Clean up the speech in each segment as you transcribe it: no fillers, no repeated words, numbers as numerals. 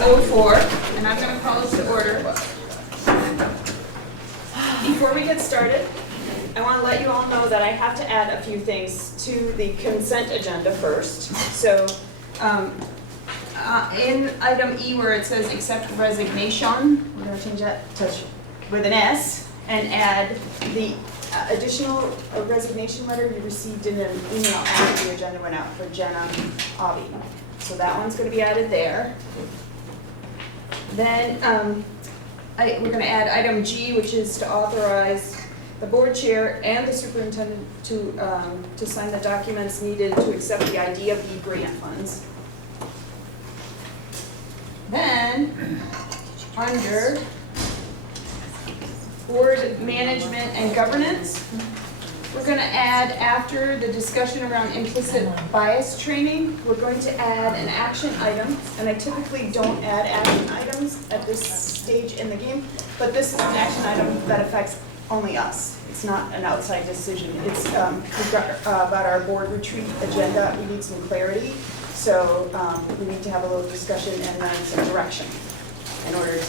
0604, and I'm going to call this to order. Before we get started, I want to let you all know that I have to add a few things to the consent agenda first. So in item E where it says accept resignation, we're going to change that to with an S and add the additional resignation letter you received in an email after the agenda went out for Jenna Avi. So that one's going to be added there. Then we're going to add item G, which is to authorize the board chair and the superintendent to sign the documents needed to accept the IDFB grant funds. Then, under board management and governance, we're going to add, after the discussion around implicit bias training, we're going to add an action item. And I typically don't add action items at this stage in the game, but this is an action item that affects only us. It's not an outside decision. It's about our board retreat agenda. We need some clarity. So we need to have a little discussion and then some direction in order to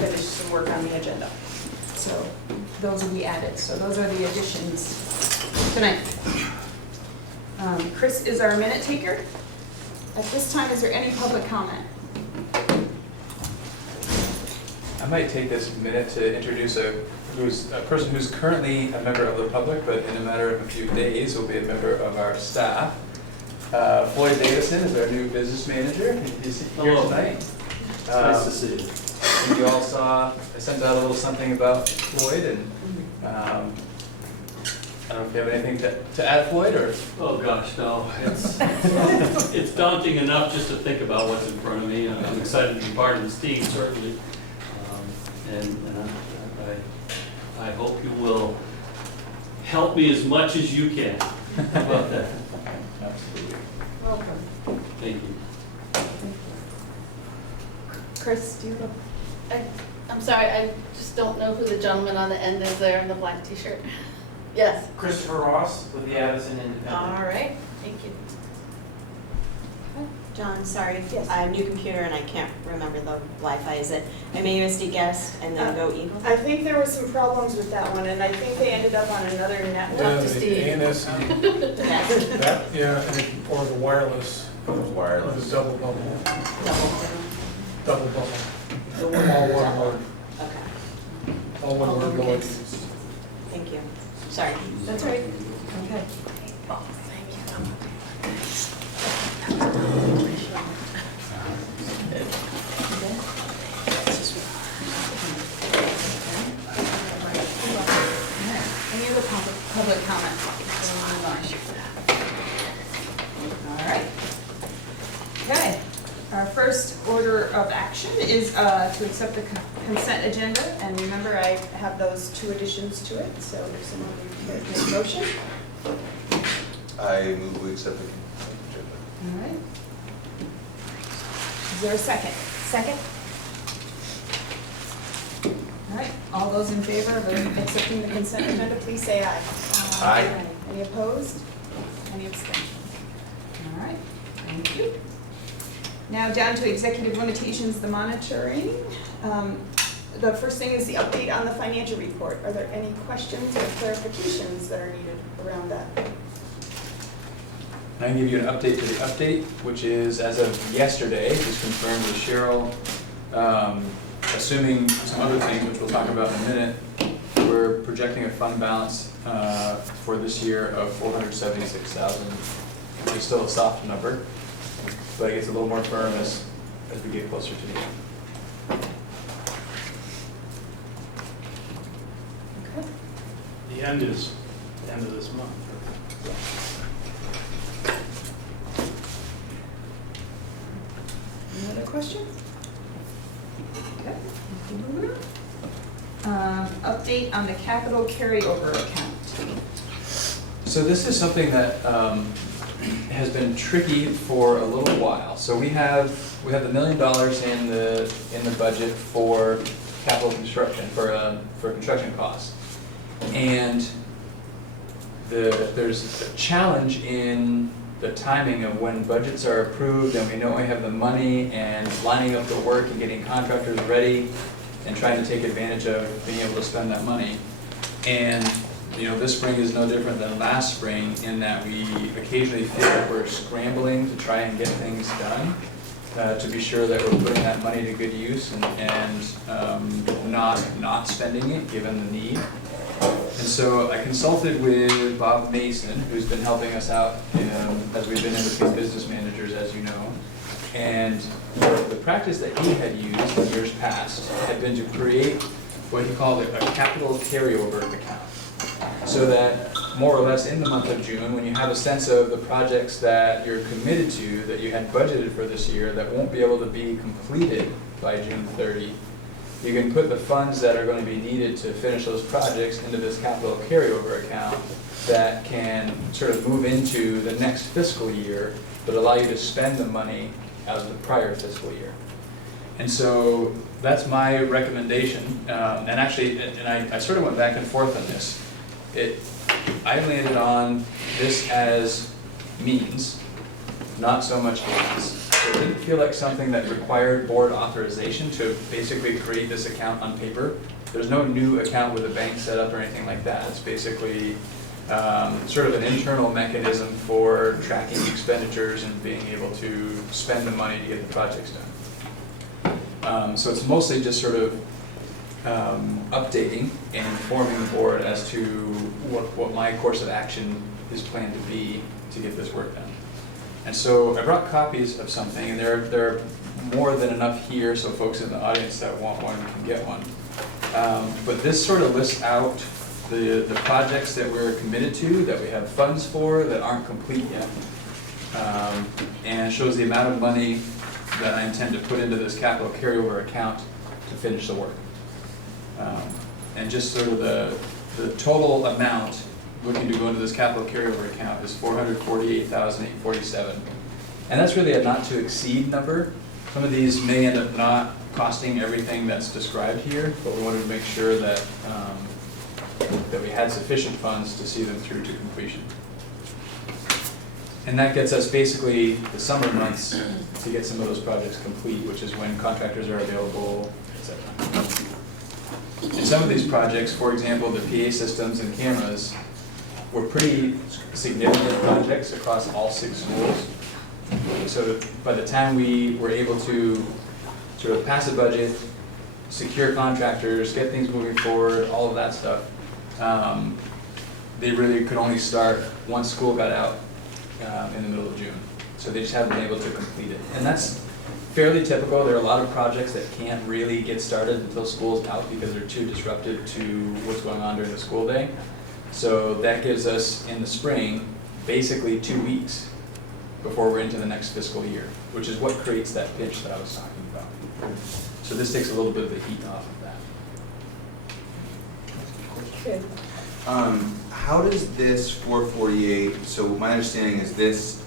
finish some work on the agenda. So those will be added. So those are the additions tonight. Chris is our minute taker. At this time, is there any public comment? I might take this minute to introduce a person who's currently a member of the public, but in a matter of a few days will be a member of our staff. Floyd Davison is our new business manager. He's here tonight. Nice to see you. You all saw, I sent out a little something about Floyd, and I don't know if you have anything to add, Floyd, or? Oh gosh, no. It's daunting enough just to think about what's in front of me. I'm excited to be part of this team, certainly. I hope you will help me as much as you can. How about that? Absolutely. Welcome. Thank you. Chris, do you have? I'm sorry, I just don't know who the gentleman on the end is there in the black t-shirt. Yes. Christopher Ross with the Addison Independent. All right, thank you. John, sorry, Yes. I have a new computer and I can't remember the Wi-Fi. Is it MAUSD guest and then go Eagle? I think there were some problems with that one, and I think they ended up on another network. Talk to Steve. ANS, that, yeah, or the wireless. Wireless. The double bubble. Double bubble. All one word. Okay, All one word. Lloyd. thank you. Sorry. That's right. Okay. Any other public comment? All right. Okay. Our first order of action is to accept the consent agenda, and remember I have those two additions to it, so if someone would make a motion. I move we accept the consent agenda. All right. Is there a second? Second? All right, all those in favor of accepting the consent agenda, please say aye. Aye. Any opposed? Any abstentions? All right, thank you. Now down to executive limitations, the monitoring. The first thing is the update on the financial report. Are there any questions or clarifications that are needed around that? I can give you an update to the update, which is as of yesterday, just confirmed with Cheryl, assuming some other things, which we'll talk about in a minute, we're projecting a fund balance for this year of $476,000, which is still a soft number, but it gets a little more firm as we get closer to the end. Okay. The end is the end of this month. Any other questions? Okay. Moving on. Update on the capital carryover account. So this is something that has been tricky for a little while. So we have the $1 million in the budget for capital construction, for construction costs, and there's a challenge in the timing of when budgets are approved and we know we have the money and lining up the work and getting contractors ready and trying to take advantage of being able to spend that money. And, you know, this spring is no different than last spring in that we occasionally feel like we're scrambling to try and get things done, to be sure that we're putting that money to good use and not spending it given the need. And so I consulted with Bob Mason, who's been helping us out as we've been in between business managers, as you know. And the practice that he had used in years past had been to create what he called a capital carryover account. So that more or less in the month of June, when you have a sense of the projects that you're committed to, that you had budgeted for this year, that won't be able to be completed by June 30, you can put the funds that are going to be needed to finish those projects into this capital carryover account that can sort of move into the next fiscal year, but allow you to spend the money out of the prior fiscal year. And so that's my recommendation. And actually, I sort of went back and forth on this. I landed on this as means, not so much aims. So it didn't feel like something that required board authorization to basically create this account on paper. There's no new account with a bank set up or anything like that. It's basically sort of an internal mechanism for tracking expenditures and being able to spend the money to get the projects done. So it's mostly just sort of updating and informing the board as to what my course of action is planned to be to get this work done. And so I brought copies of something, and there are more than enough here, so folks in the audience that want one can get one. But this sort of lists out the projects that we're committed to, that we have funds for, that aren't complete yet. And shows the amount of money that I intend to put into this capital carryover account to finish the work. And just sort of the total amount looking to go into this capital carryover account is $448,847. And that's really a not to exceed number. Some of these may end up not costing everything that's described here, but we wanted to make sure that that we had sufficient funds to see them through to completion. And that gets us basically the summer months to get some of those projects complete, which is when contractors are available, etc. And some of these projects, for example, the PA systems and cameras, were pretty significant projects across all 6 schools. So by the time we were able to sort of pass a budget, secure contractors, get things moving forward, all of that stuff, they really could only start once school got out in the middle of June. So they just haven't been able to complete it. And that's fairly typical. There are a lot of projects that can't really get started until school's out because they're too disruptive to what's going on during the school day. So that gives us, in the spring, basically 2 weeks before we're into the next fiscal year, which is what creates that pinch that I was talking about. So this takes a little bit of the heat off of that. Good. How does this 448, so my understanding is this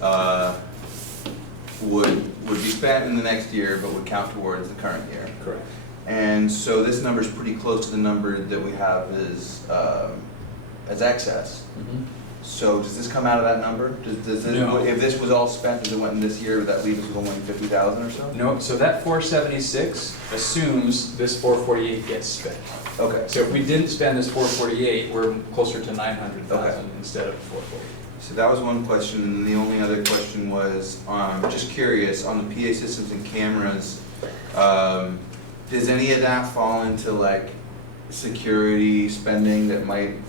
would be spent in the next year, but would count towards the current year. Correct. And so this number is pretty close to the number that we have as excess. Mm-hmm. So does this come out of that number? Does it, No. if this was all spent as it went in this year, would that leave us with only 50,000 or so? No, so that 476 assumes this 448 gets spent. Okay. So if we didn't spend this 448, we're closer to 900,000 Okay. instead of 448. So that was one question, and the only other question was, just curious, on the PA systems and cameras, does any of that fall into like security spending that might,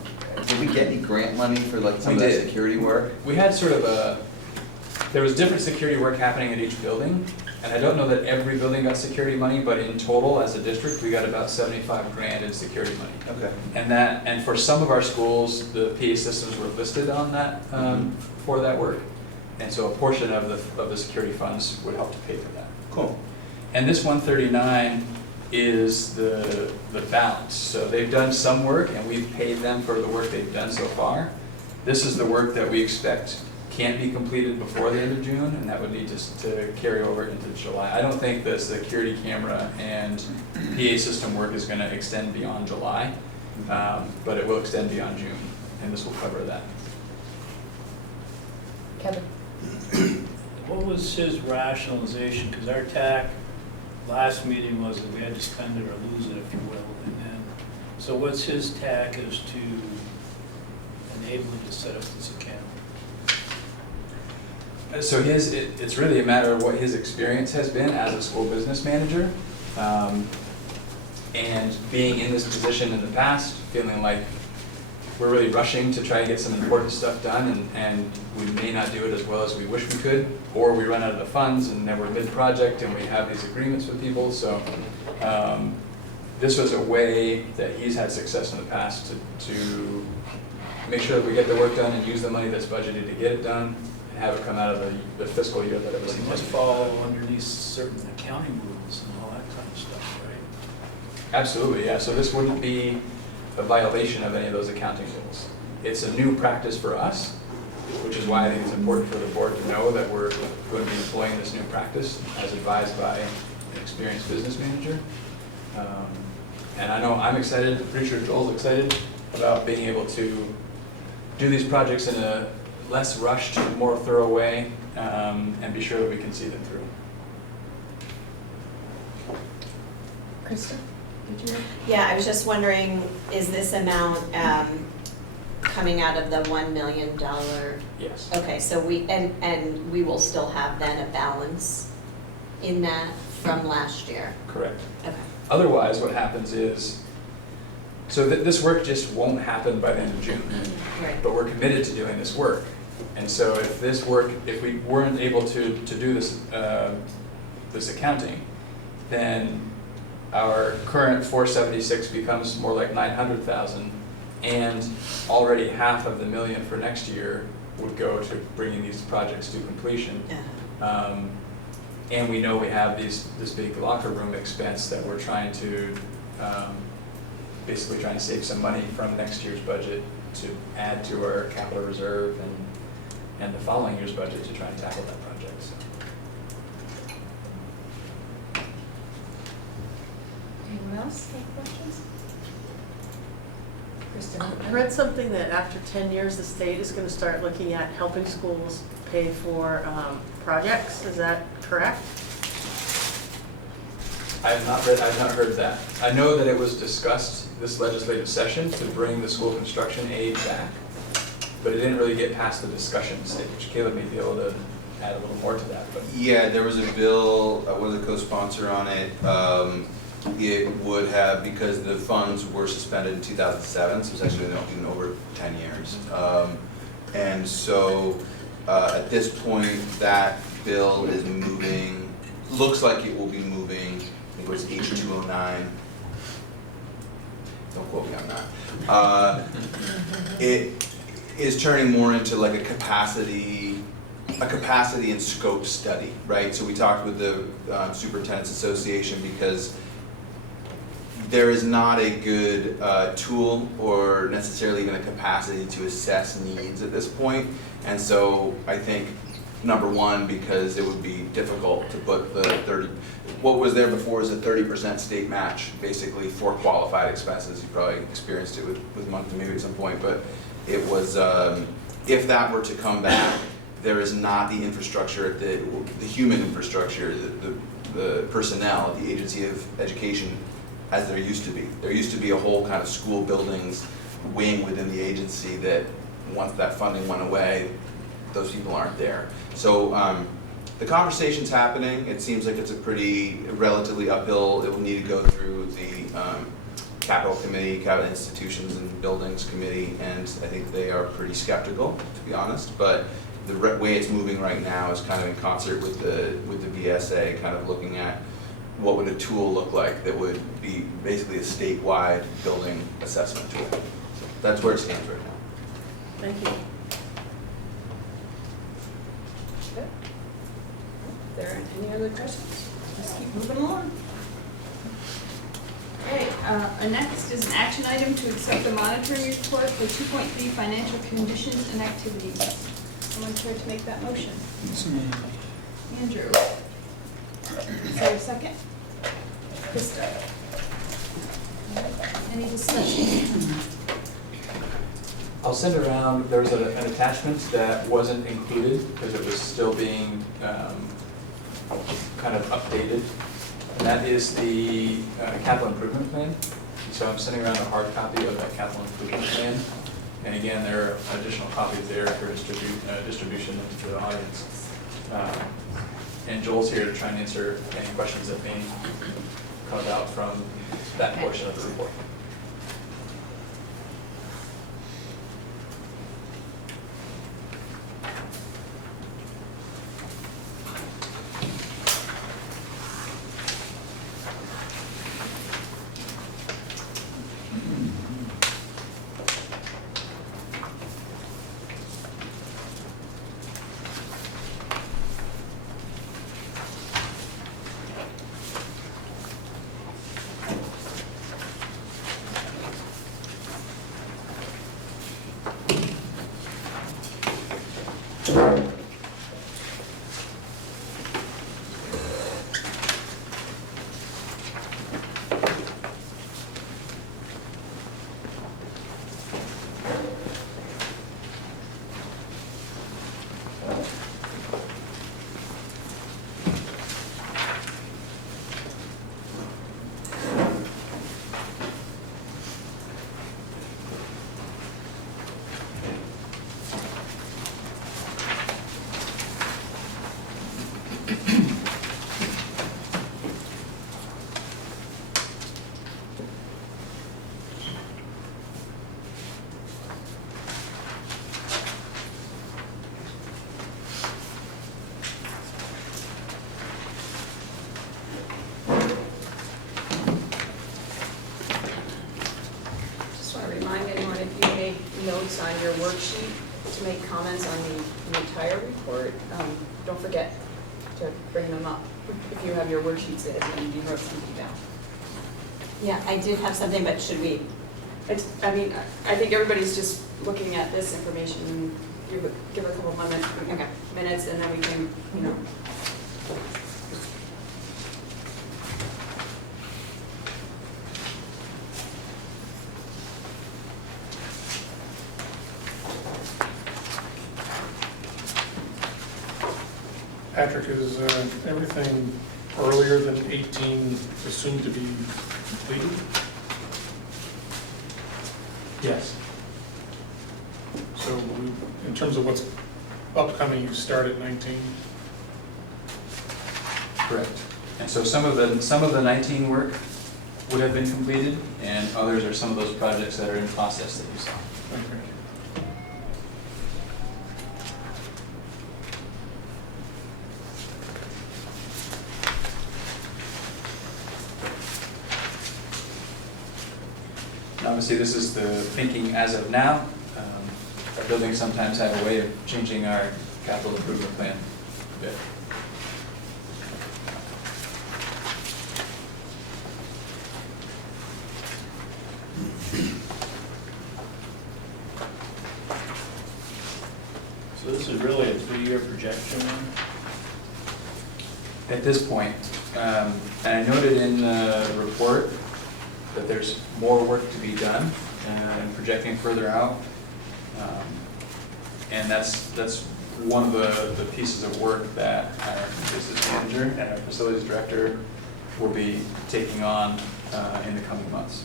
did we get any grant money for like some of We that did. security work? We had sort of there was different security work happening at each building, and I don't know that every building got security money, but in total, as a district, we got about 75 grand in security money. Okay. And for some of our schools, the PA systems were listed on that, for that work. And so a portion of the security funds would help to pay for that. Cool. And this 139 is the balance. So they've done some work and we've paid them for the work they've done so far. This is the work that we expect can't be completed before the end of June, and that would need to carry over into July. I don't think the security camera and PA system work is going to extend beyond July, but it will extend beyond June, and this will cover that. Kevin? What was his rationalization? Because our TAC last meeting was that we had to spend it or lose it, if you will. And then, so what's his TAC as to enable him to set up this account? So it's really a matter of what his experience has been as a school business manager. And being in this position in the past, feeling like we're really rushing to try and get some important stuff done, and we may not do it as well as we wish we could, or we run out of the funds and then we're mid-project and we have these agreements with people. So this was a way that he's had success in the past to make sure that we get the work done and use the money that's budgeted to get it done and have it come out of the fiscal year that it was But he must intended. follow underneath certain accounting rules and all that kind of stuff, right? Absolutely, yeah. So this wouldn't be a violation of any of those accounting rules. It's a new practice for us, which is why I think it's important for the board to know that we're going to be employing this new practice as advised by an experienced business manager. And I know I'm excited, I'm pretty sure Joel's excited about being able to do these projects in a less rushed, more thorough way, and be sure that we can see them through. Krista, did you? Yeah, I was just wondering, is this amount coming out of the $1 million? Yes. Okay, so and we will still have then a balance in that from last year? Correct. Okay. Otherwise, what happens is, so this work just won't happen by the end of June. Right. But we're committed to doing this work. And so if we weren't able to do this, this accounting, then our current 476 becomes more like 900,000, and already half of the $1 million for next year would go to bringing these projects to completion. And we know we have this big locker room expense that we're trying to, basically trying to save some money from next year's budget to add to our capital reserve and the following year's budget to try and tackle that project. So. Anyone else have questions? Krista? I read something that after 10 years, the state is going to start looking at helping schools pay for projects. Is that correct? I have not heard that. I know that it was discussed this legislative session to bring the school construction aid back, but it didn't really get past the discussion stage. Caleb may be able to add a little more to that. But Yeah, there was a bill, I was a co-sponsor on it. It would have, because the funds were suspended in 2007, so it's actually been over 10 years. And so at this point, that bill is moving, looks like it will be moving, I think it was H209. Don't quote me on that. It is turning more into like a capacity and scope study, right? So we talked with the Superintendent's Association because there is not a good tool or necessarily even a capacity to assess needs at this point. And so I think, number one, because it would be difficult to put the 30, what was there before is a 30% state match, basically for qualified expenses. You probably experienced it with Moncton maybe at some point, but it was, if that were to come back, there is not the infrastructure, the human infrastructure, the personnel at the Agency of Education as there used to be. There used to be a whole kind of school buildings wing within the agency that once that funding went away, those people aren't there. So the conversation's happening. It seems like it's a pretty relatively uphill. It will need to go through the Capital Committee, Capital Institutions and Buildings Committee, and I think they are pretty skeptical, to be honest. But the way it's moving right now is kind of in concert with the BSA, kind of looking at what would a tool look like that would be basically a statewide building assessment tool. So that's where it stands right now. Thank you. Good. Are there any other questions? Let's keep moving along. Okay, next is an action item to accept the monitoring report for 2.3 financial conditions and activities. Someone care to make that motion? Andrew. Is there a second? Krista. Any discussion? I'll send around, there was an attachment that wasn't included because it was still being kind of updated. And that is the capital improvement plan. So I'm sending around a hard copy of that capital improvement plan. And again, there are additional copies there for distribution to the audience. And Joel's here to try and answer any questions that may come about from that portion of the report. Notes on your worksheet to make comments on the entire report. Don't forget to bring them up. If you have your worksheets in and you wrote something down. Yeah, I did have something, but should we? I think everybody's just looking at this information and give a couple of minutes and then we can, Patrick, is everything earlier than 18 assumed to be completed? Yes. So in terms of what's upcoming, you start at 19? Correct. And so some of the 19 work would have been completed, and others are some of those projects that are in process that you saw. Okay. And obviously, this is the thinking as of now. Our buildings sometimes have a way of changing our capital improvement plan a bit. So this is really a 3-year projection then? At this point, and I noted in the report that there's more work to be done and projecting further out. And that's one of the pieces of work that our business manager and our facilities director will be taking on in the coming months.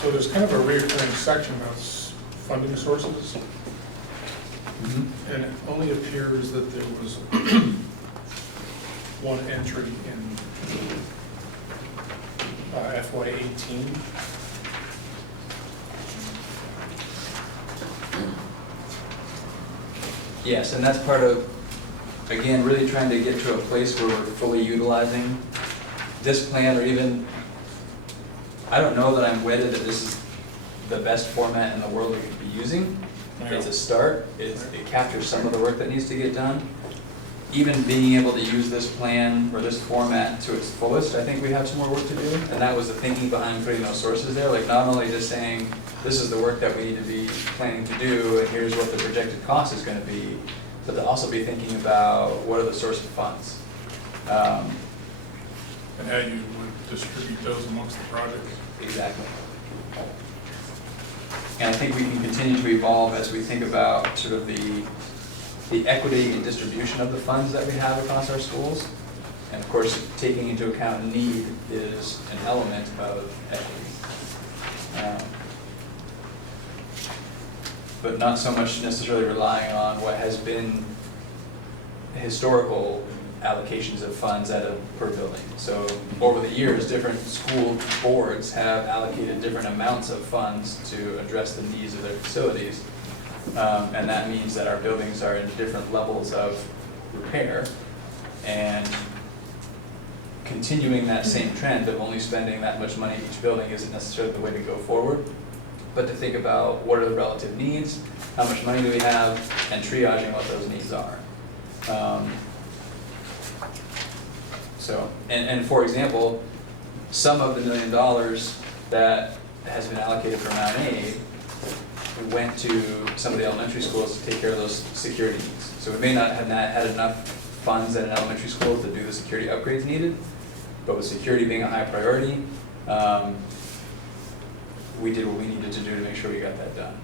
So there's kind of a recurring section about funding sources, and it only appears that there was one entry in FY18. Yes, and that's part of, again, really trying to get to a place where we're fully utilizing this plan, or even, I don't know that I'm wedded that this is the best format in the world we could be using. It's a start. It captures some of the work that needs to get done. Even being able to use this plan or this format to its fullest, I think we have some more work to do. And that was the thinking behind putting those sources there. Like, not only just saying, this is the work that we need to be planning to do, and here's what the projected cost is going to be, but to also be thinking about what are the source of funds. And how you would distribute those amongst the projects? exactly. And I think we can continue to evolve as we think about sort of the equity and distribution of the funds that we have across our schools. And of course, taking into account need is an element of equity. But not so much necessarily relying on what has been historical allocations of funds at a per building. So over the years, different school boards have allocated different amounts of funds to address the needs of their facilities. And that means that our buildings are in different levels of repair. And continuing that same trend of only spending that much money each building isn't necessarily the way to go forward. But to think about what are the relative needs, how much money do we have, and triaging what those needs are. And for example, some of the $1 million that has been allocated for Mount Aid went to some of the elementary schools to take care of those security needs. So we may not have had enough funds at an elementary school to do the security upgrades needed, but with security being a high priority, we did what we needed to do to make sure we got that done.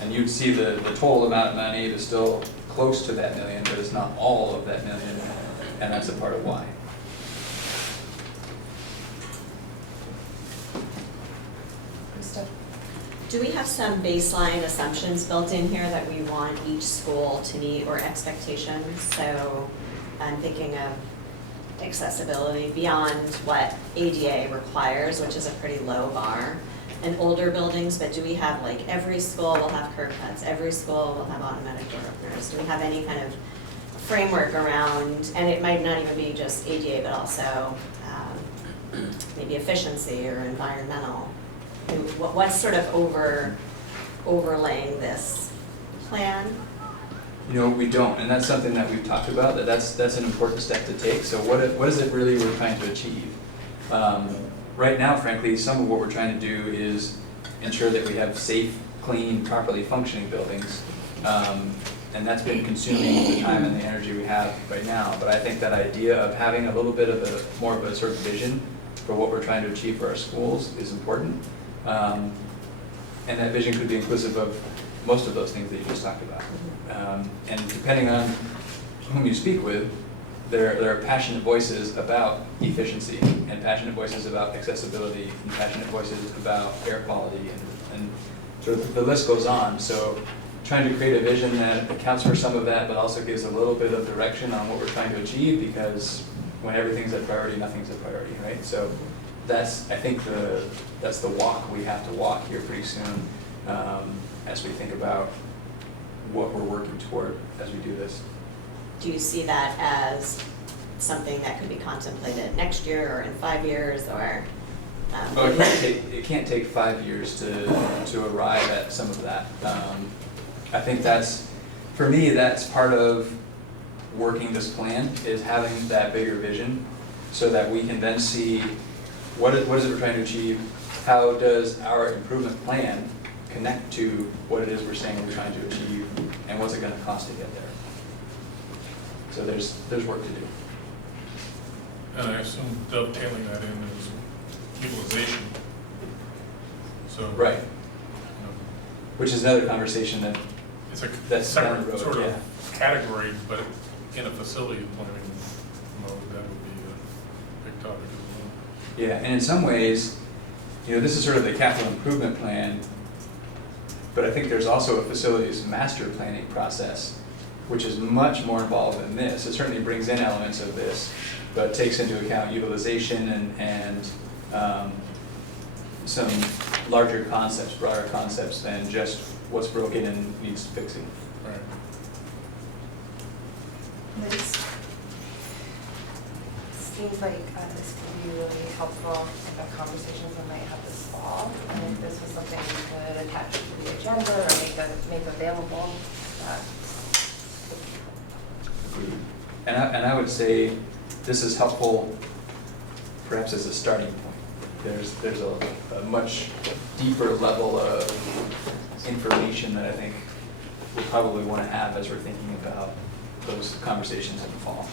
And you'd see the total amount of Mount Aid is still close to that $1 million, but it's not all of that $1 million, and that's a part of why. Do we have some baseline assumptions built in here that we want each school to meet or expectations? So I'm thinking of accessibility beyond what ADA requires, which is a pretty low bar, and older buildings, but do we have like every school will have curb cuts, every school will have automatic door openers? Do we have any kind of framework around, and it might not even be just ADA, but also maybe efficiency or environmental? What's sort of overlaying this plan? You know, we don't, and that's something that we've talked about, that's an important step to take. So what is it really we're trying to achieve? Right now, frankly, some of what we're trying to do is ensure that we have safe, clean, properly functioning buildings. And that's been consuming the time and the energy we have right now. But I think that idea of having a little bit of more of a sort of vision for what we're trying to achieve for our schools is important. And that vision could be inclusive of most of those things that you just talked about. And depending on whom you speak with, there are passionate voices about efficiency, and passionate voices about accessibility, and passionate voices about air quality, and sort of the list goes on. So trying to create a vision that accounts for some of that, but also gives a little bit of direction on what we're trying to achieve, because when everything's a priority, nothing's a priority, right? So that's, I think, that's the walk we have to walk here pretty soon, as we think about what we're working toward as we do this. Do you see that as something that could be contemplated next year or in 5 years, or? Well, it can't take 5 years to arrive at some of that. I think that's, for me, that's part of working this plan, is having that bigger vision, so that we can then see what is it we're trying to achieve, how does our improvement plan connect to what it is we're saying we're trying to achieve, and what's it going to cost to get there. So there's work to do. And I assume dovetailing that in is utilization. So. Right. You know, Which is another conversation that it's a that's down the separate road, sort yeah. of category, but in a facility planning mode, that would be a big topic as well. Yeah, and in some ways, you know, this is sort of the capital improvement plan, but I think there's also a facilities master planning process, which is much more involved than this. It certainly brings in elements of this, but takes into account utilization and some larger concepts, broader concepts than just what's broken and needs fixing. Right. Seems like this could be really helpful in the conversations we might have this fall. And if this was something we could attach to the agenda or make available, And I would say this is helpful perhaps as a starting point. There's a much deeper level of information that I think we'll probably want to have as we're thinking about those conversations in the fall.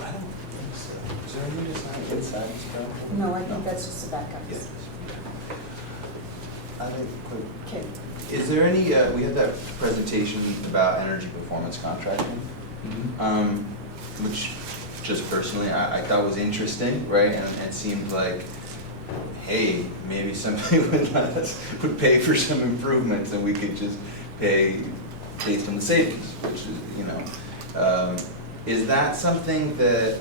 I don't think Is there any design inside this building? No, I think that's just a backup. Yes. I think, Okay. is there any, we had that presentation about energy performance contracting, which just personally I thought was interesting, right? And it seemed like, hey, maybe somebody would pay for some improvements and we could just pay based on the savings, which is, you know. Is that something that,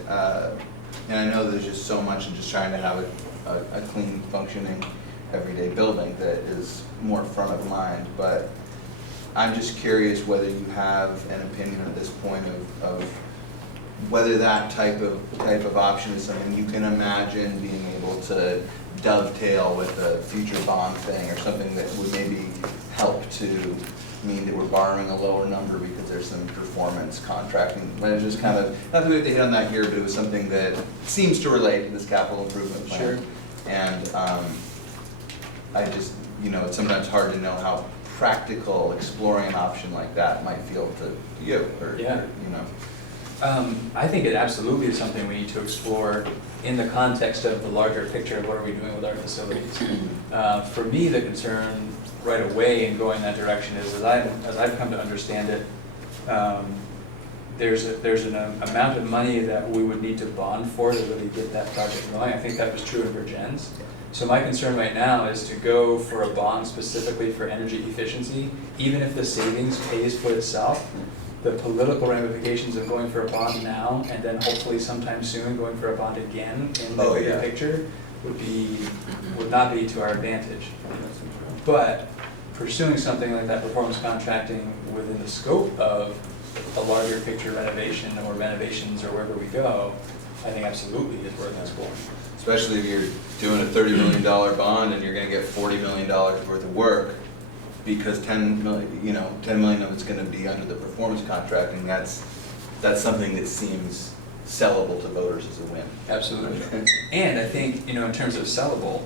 and I know there's just so much in just trying to have a clean, functioning, everyday building that is more front of mind, but I'm just curious whether you have an opinion at this point of whether that type of option is something you can imagine being able to dovetail with a future bond thing, or something that would maybe help to mean that we're borrowing a lower number because there's some performance contracting. But it's just kind of, not that we have to hit on that here, but it was something that seems to relate to this capital improvement plan. Sure. And I just, you know, it's sometimes hard to know how practical exploring an option like that might feel to you, or, Yeah. you know. I think it absolutely is something we need to explore in the context of the larger picture of what are we doing with our facilities. For me, the concern right away in going that direction is, as I've come to understand it, there's an amount of money that we would need to bond for to really get that project going. I think that was true in Virgins. So my concern right now is to go for a bond specifically for energy efficiency, even if the savings pays for itself. The political ramifications of going for a bond now and then hopefully sometime soon going for a bond again in the bigger picture would not be to our advantage. But pursuing something like that performance contracting within the scope of a larger picture renovation or renovations or wherever we go, I think absolutely is worth exploring. Especially if you're doing a $30 million bond and you're gonna get $40 million worth of work, because 10 million of it's gonna be under the performance contracting, that's something that seems sellable to voters as a win. Absolutely. And I think, you know, in terms of sellable,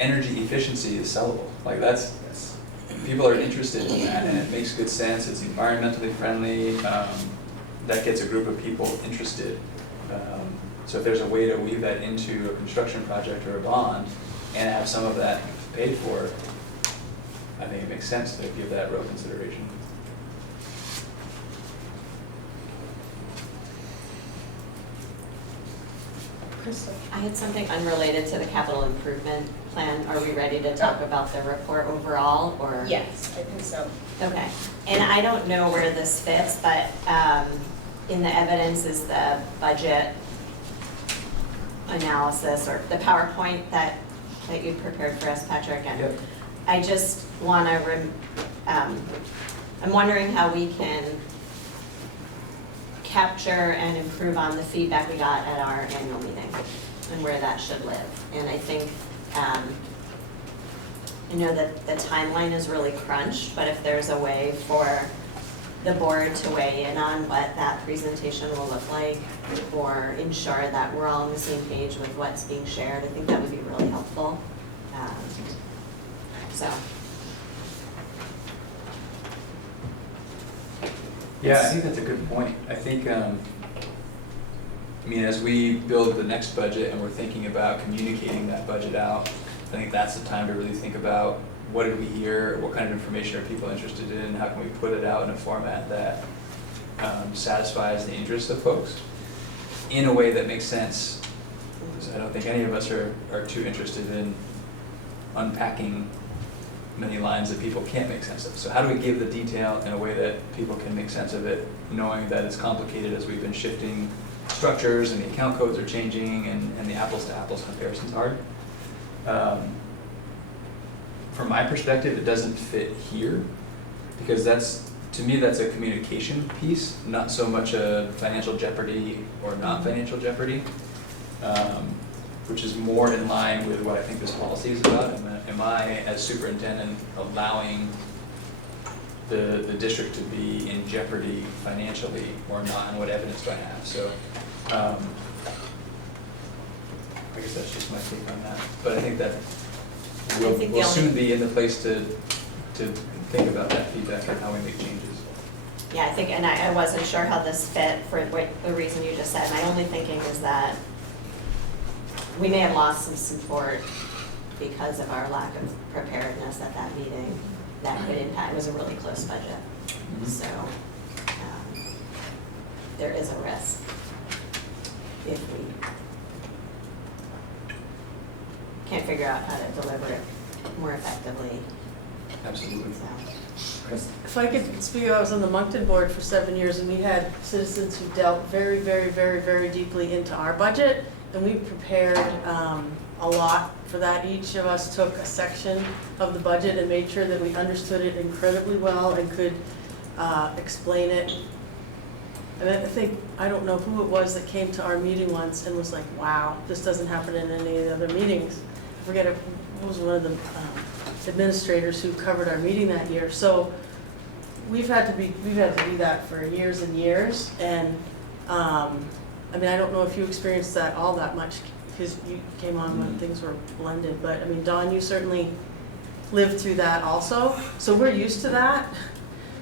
energy efficiency is sellable. Like that's, people are interested in that and it makes good sense, it's environmentally friendly, that gets a group of people interested. So if there's a way to weave that into a construction project or a bond and have some of that paid for, I think it makes sense to give that real consideration. Crystal. I had something unrelated to the capital improvement plan. Are we ready to talk about the report overall, or? Yes, I think so. Okay, and I don't know where this fits, but in the evidence is the budget analysis or the PowerPoint that you prepared for us, Patrick. And Yep. I just want to, I'm wondering how we can capture and improve on the feedback we got at our annual meeting and where that should live. And I think, I know that the timeline is really crunched, but if there's a way for the board to weigh in on what that presentation will look like or ensure that we're all on the same page with what's being shared, I think that would be really helpful. So. Yeah, I think that's a good point. I think, I mean, as we build the next budget and we're thinking about communicating that budget out, I think that's the time to really think about what did we hear, what kind of information are people interested in, how can we put it out in a format that satisfies the interest of folks in a way that makes sense. Because I don't think any of us are too interested in unpacking many lines that people can't make sense of. So how do we give the detail in a way that people can make sense of it, knowing that it's complicated as we've been shifting structures and the account codes are changing and the apples to apples comparison's hard. From my perspective, it doesn't fit here because to me that's a communication piece, not so much a financial jeopardy or non-financial jeopardy, which is more in line with what I think this policy is about. Am I, as superintendent, allowing the district to be in jeopardy financially or not, and what evidence do I have? So I guess that's just my take on that. But I think that we'll soon be in the place to think about that feedback and how we make changes. Yeah, I think, and I wasn't sure how this fit for what, the reason you just said. My only thinking is that we may have lost some support because of our lack of preparedness at that meeting. That could impact, it was a really close budget. So, there is a risk if we can't figure out how to deliver it more effectively, Absolutely. so. If I could speak, I was on the Moncton board for 7 years, and we had citizens who dealt very, very, very, very deeply into our budget, and we prepared a lot for that. Each of us took a section of the budget and made sure that we understood it incredibly well and could explain it. And I think, I don't know who it was that came to our meeting once and was like, wow, this doesn't happen in any of the other meetings. I forget it was one of the administrators who covered our meeting that year. So we've had to do that for years and years. And I mean, I don't know if you experienced that all that much because you came on when things were blended. But I mean, Dawn, you certainly lived through that also. So we're used to that.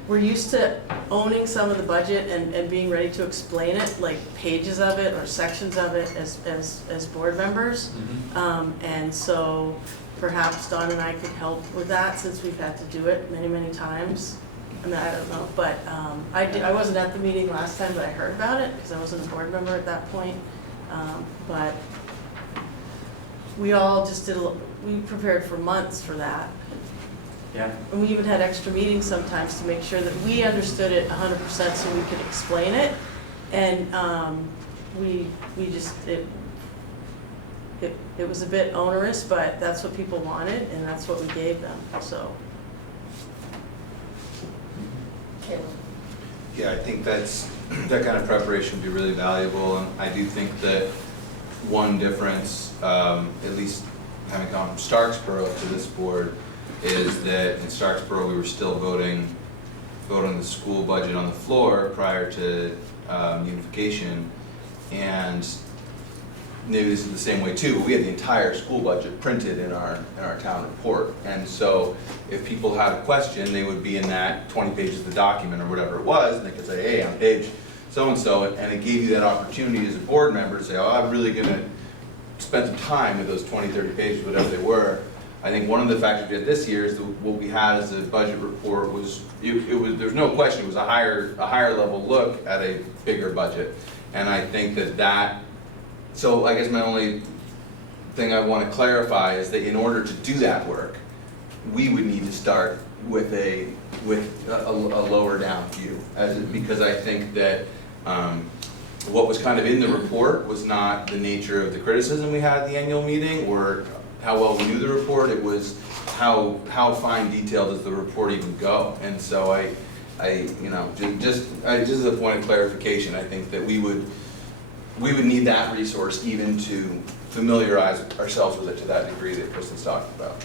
We're used to owning some of the budget and being ready to explain it, like pages of it or sections of it as board members. And so perhaps Dawn and I could help with that since we've had to do it many, many times. I mean, I don't know, but I wasn't at the meeting last time, but I heard about it because I wasn't a board member at that point. But we all just we prepared for months for that. Yeah. And we even had extra meetings sometimes to make sure that we understood it 100% so we could explain it. And we just, it was a bit onerous, but that's what people wanted and that's what we gave them, so. Yeah, I think that kind of preparation would be really valuable, and I do think that one difference, at least having come from Starksboro to this board, is that in Starksboro we were still voting the school budget on the floor prior to unification, and maybe this is the same way too, but we had the entire school budget printed in our town report. And so if people had a question, they would be in that 20 pages of the document or whatever it was, and they could say, hey, on page so-and-so, and it gave you that opportunity as a board member to say, oh, I'm really gonna spend some time with those 20, 30 pages, whatever they were. I think one of the factors we had this year is that what we had as a budget report was, there's no question, it was a higher level look at a bigger budget. And I think so I guess my only thing I want to clarify is that in order to do that work, we would need to start with a lower down view, because I think that what was kind of in the report was not the nature of the criticism we had at the annual meeting or how well we knew the report. It was how fine detail does the report even go. And so just as a point of clarification, I think that we would need that resource even to familiarize ourselves with it to that degree that Kristen's talking about.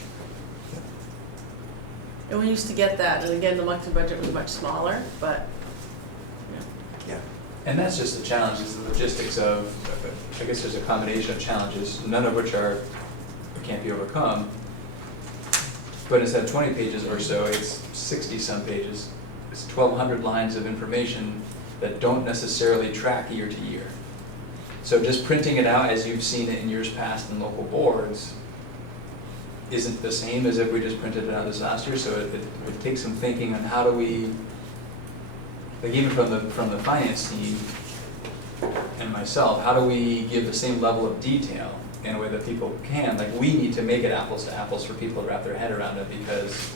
And we used to get that, and again, the Moncton budget was much smaller, but. Yeah. And that's just the challenge, is the logistics of, I guess there's a combination of challenges, none of which can't be overcome. But instead of 20 pages or so, it's 60 some pages. It's 1,200 lines of information that don't necessarily track year to year. So just printing it out as you've seen it in years past in local boards isn't the same as if we just printed it out this last year. So it takes some thinking on how do we, like even from the finance team and myself, how do we give the same level of detail in a way that people can? Like we need to make it apples to apples for people to wrap their head around it, because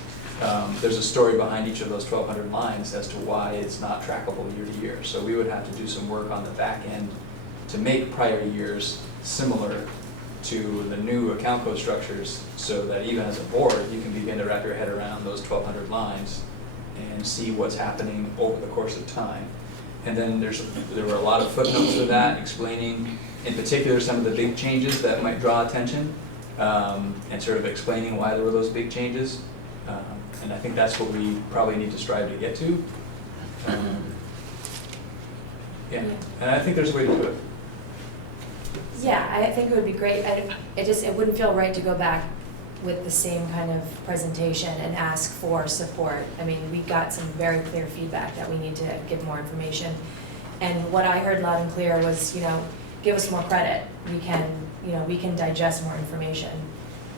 there's a story behind each of those 1,200 lines as to why it's not trackable year to year. So we would have to do some work on the back end to make prior years similar to the new account code structures, so that even as a board, you can begin to wrap your head around those 1,200 lines and see what's happening over the course of time. And then there were a lot of footnotes for that, explaining in particular some of the big changes that might draw attention, and sort of explaining why there were those big changes. And I think that's what we probably need to strive to get to. Yeah, and I think there's a way to do it. Yeah, I think it would be great. It wouldn't feel right to go back with the same kind of presentation and ask for support. I mean, we got some very clear feedback that we need to give more information. And what I heard loud and clear was, give us more credit. We can digest more information.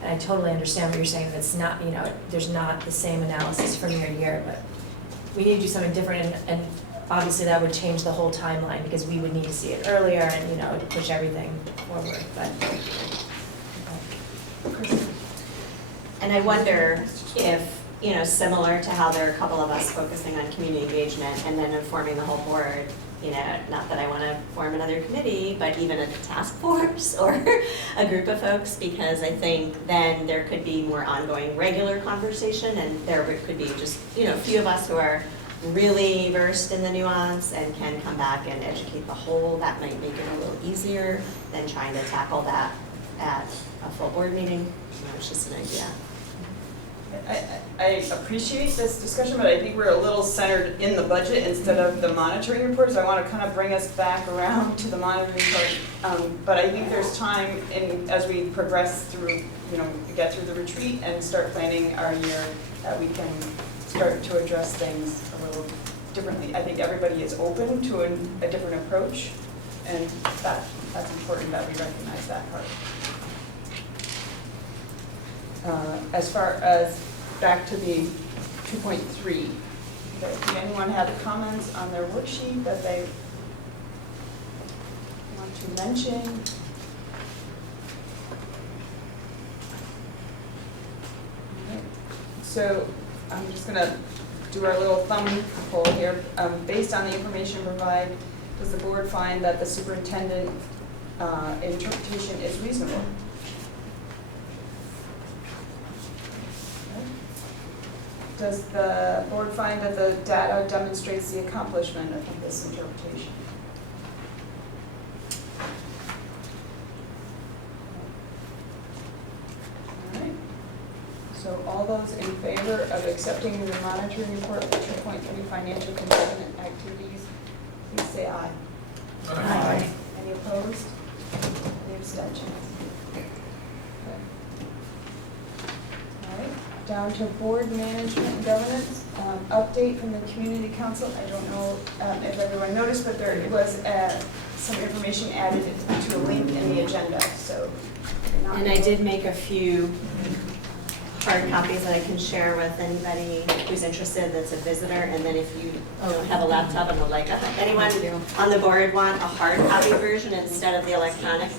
And I totally understand what you're saying, that it's not, there's not the same analysis from year to year, but we need to do something different, and obviously that would change the whole timeline, because we would need to see it earlier and, push everything forward, but. And I wonder if, similar to how there are a couple of us focusing on community engagement and then informing the whole board, not that I want to form another committee, but even a task force or a group of folks, because I think then there could be more ongoing regular conversation, and there could be just, a few of us who are really versed in the nuance and can come back and educate the whole. That might make it a little easier than trying to tackle that at a full board meeting. It's just an idea. I appreciate this discussion, but I think we're a little centered in the budget instead of the monitoring report, so I want to kind of bring us back around to the monitoring report. But I think there's time as we progress through, get through the retreat and start planning our year, that we can start to address things a little differently. I think everybody is open to a different approach, and that's important that we recognize that part. As far as back to the 2.3, did anyone have comments on their worksheet that they want to mention? So I'm just going to do our little thumb poll here. Based on the information provided, does the board find that the superintendent interpretation is reasonable? Does the board find that the data demonstrates the accomplishment of this interpretation? All right. So all those in favor of accepting the monitoring report for 2.3 financial containment activities, please say aye. Aye. Any opposed? Any abstentions? Down to board management and governance, update from the community council. I don't know if everyone noticed, but there was some information added to a link in the agenda, so. And I did make a few hard copies that I can share with anybody who's interested that's a visitor, and then if you don't have a laptop and would like, anyone on the board want a hard copy version instead of the electronic?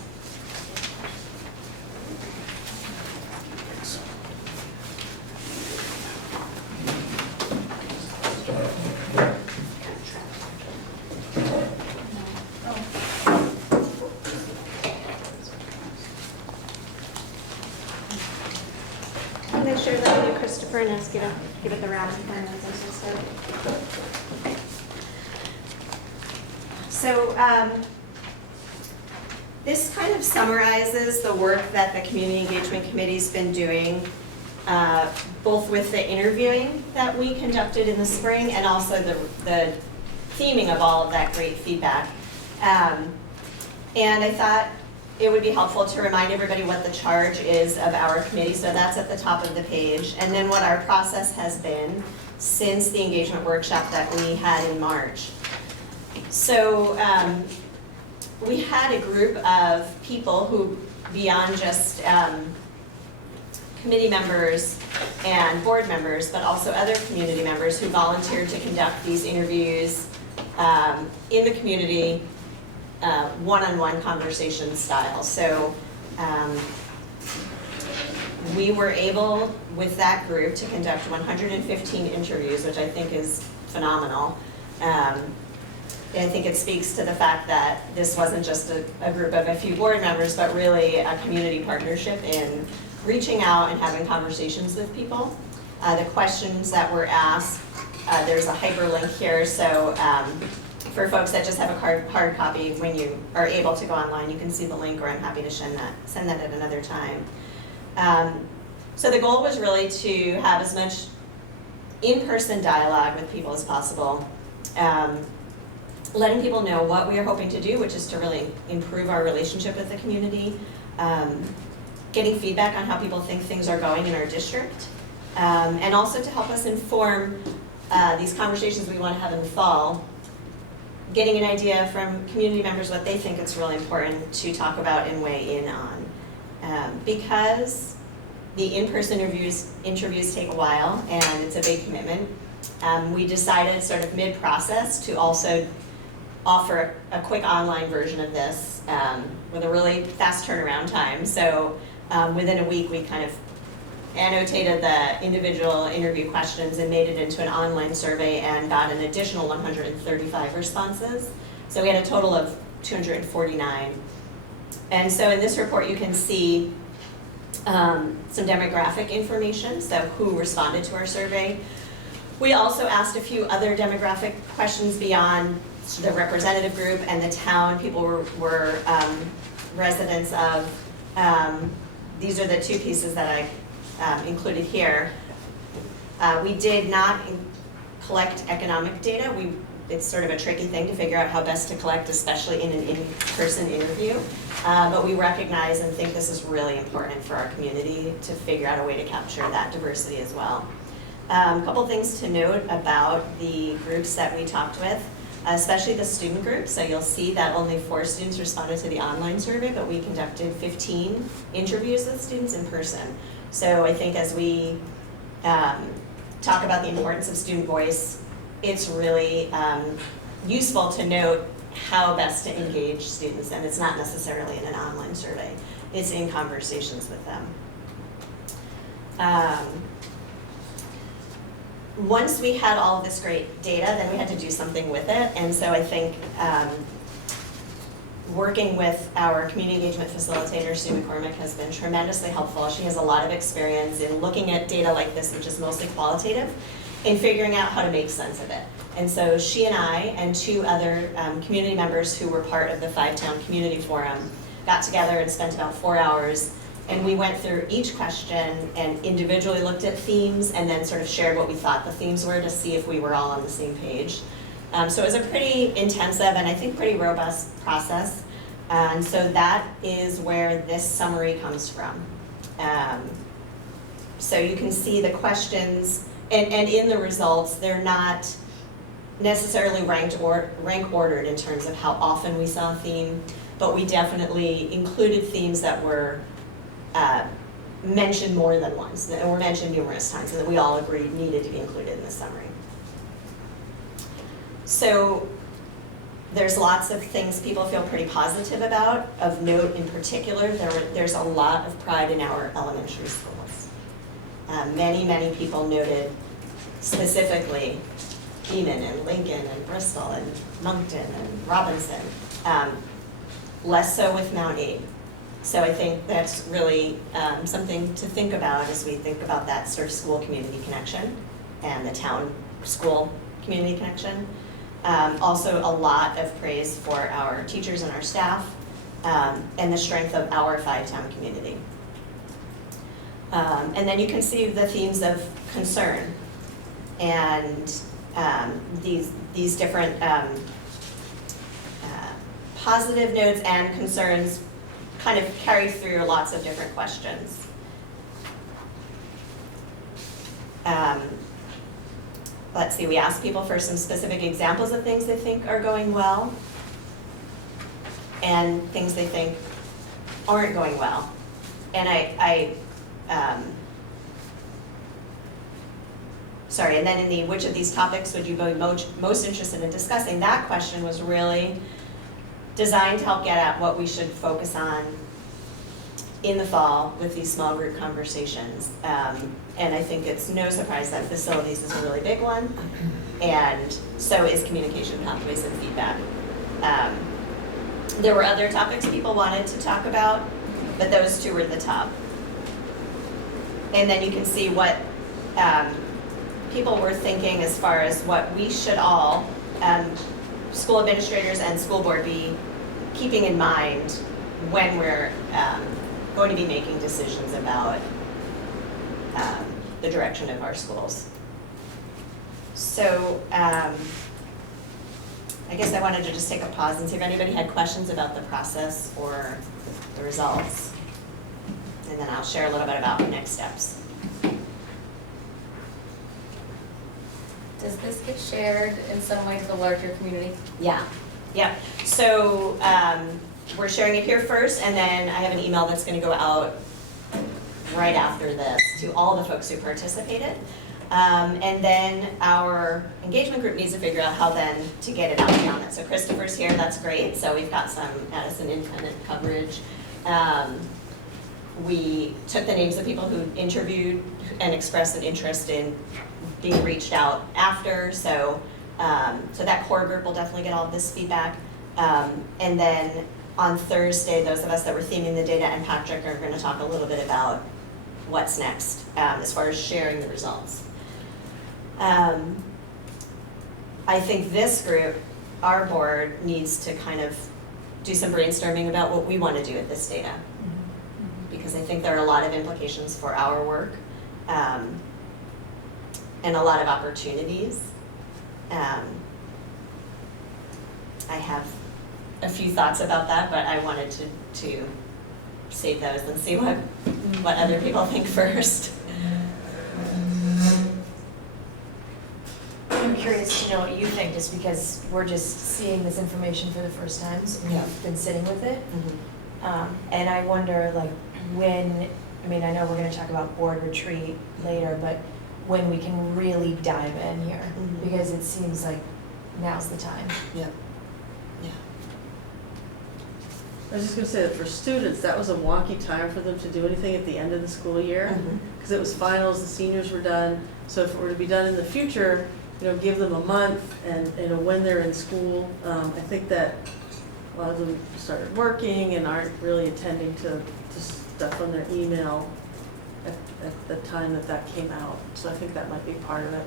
And ask you to give it the round. So this kind of summarizes the work that the Community Engagement Committee's been doing, both with the interviewing that we conducted in the spring and also the theming of all of that great feedback. And I thought it would be helpful to remind everybody what the charge is of our committee, so that's at the top of the page, and then what our process has been since the engagement workshop that we had in March. So we had a group of people who, beyond just committee members and board members, but also other community members who volunteered to conduct these interviews in the community, one-on-one conversation style. So we were able, with that group, to conduct 115 interviews, which I think is phenomenal. I think it speaks to the fact that this wasn't just a group of a few board members, but really a community partnership in reaching out and having conversations with people. The questions that were asked, there's a hyperlink here, so for folks that just have a hard copy, when you are able to go online, you can see the link, or I'm happy to send that at another time. So the goal was really to have as much in-person dialogue with people as possible, letting people know what we are hoping to do, which is to really improve our relationship with the community, getting feedback on how people think things are going in our district, and also to help us inform these conversations we want to have in the fall, getting an idea from community members what they think it's really important to talk about and weigh in on. Because the in-person interviews take a while and it's a big commitment, we decided sort of mid-process to also offer a quick online version of this with a really fast turnaround time. So within a week, we kind of annotated the individual interview questions and made it into an online survey and got an additional 135 responses. So we had a total of 249. And so in this report, you can see some demographic information, so who responded to our survey. We also asked a few other demographic questions beyond the representative group and the town people were residents of. These are the two pieces that I included here. We did not collect economic data. It's sort of a tricky thing to figure out how best to collect, especially in an in-person interview. But we recognize and think this is really important for our community to figure out a way to capture that diversity as well. A couple things to note about the groups that we talked with, especially the student group. So you'll see that only 4 students responded to the online survey, but we conducted 15 interviews with students in person. So I think as we talk about the importance of student voice, it's really useful to note how best to engage students, and it's not necessarily in an online survey. It's in conversations with them. Once we had all of this great data, then we had to do something with it, and so I think working with our community engagement facilitator, Sue McCormick, has been tremendously helpful. She has a lot of experience in looking at data like this, which is mostly qualitative, and figuring out how to make sense of it. And so she and I and 2 other community members who were part of the 5-Town Community Forum got together and spent about 4 hours, and we went through each question and individually looked at themes and then sort of shared what we thought the themes were to see if we were all on the same page. So it was a pretty intensive and I think pretty robust process. And so that is where this summary comes from. So you can see the questions, and in the results, they're not necessarily rank ordered in terms of how often we saw a theme, but we definitely included themes that were mentioned more than once, and were mentioned numerous times, and that we all agreed needed to be included in the summary. So there's lots of things people feel pretty positive about. Of note in particular, there's a lot of pride in our elementary schools. Many people noted specifically Beaman and Lincoln and Bristol and Moncton and Robinson, less so with Mount Aid. So I think that's really something to think about as we think about that sort of school-community connection and the town-school community connection. Also a lot of praise for our teachers and our staff and the strength of our 5-town community. And then you can see the themes of concern and these different positive notes and concerns kind of carry through lots of different questions. Let's see, we asked people for some specific examples of things they think are going well and things they think aren't going well. And sorry, and then in the which of these topics would you be most interested in discussing, that question was really designed to help get at what we should focus on in the fall with these small group conversations. And I think it's no surprise that facilities is a really big one, and so is communication pathways and feedback. There were other topics people wanted to talk about, but those 2 were at the top. And then you can see what people were thinking as far as what we should all, school administrators and school board, be keeping in mind when we're going to be making decisions about the direction of our schools. So I guess I wanted to just take a pause and see if anybody had questions about the process or the results. And then I'll share a little bit about next steps. Does this get shared in some way to the larger community? Yeah, yeah. So we're sharing it here first, and then I have an email that's gonna go out right after this to all the folks who participated. And then our engagement group needs to figure out how then to get it out beyond that. So Christopher's here, that's great. So we've got some Addison independent coverage. We took the names of people who interviewed and expressed an interest in being reached out after. So that core group will definitely get all of this feedback. And then on Thursday, those of us that were theming the data and Patrick are gonna talk a little bit about what's next as far as sharing the results. I think this group, our board, needs to kind of do some brainstorming about what we want to do with this data. Because I think there are a lot of implications for our work and a lot of opportunities. I have a few thoughts about that, but I wanted to save those and see what other people think first. I'm curious to know what you think, just because we're just seeing this information for the first time, so we've been sitting with it. And I wonder, like, when, I mean, I know we're gonna talk about board retreat later, but when we can really dive in here, because it seems like now's the time. Yeah. I was just gonna say that for students, that was a wonky time for them to do anything at the end of the school year, because it was finals, the seniors were done. So if it were to be done in the future, give them a month and, when they're in school, I think that a lot of them started working and aren't really attending to stuff on their email at the time that came out. So I think that might be part of it.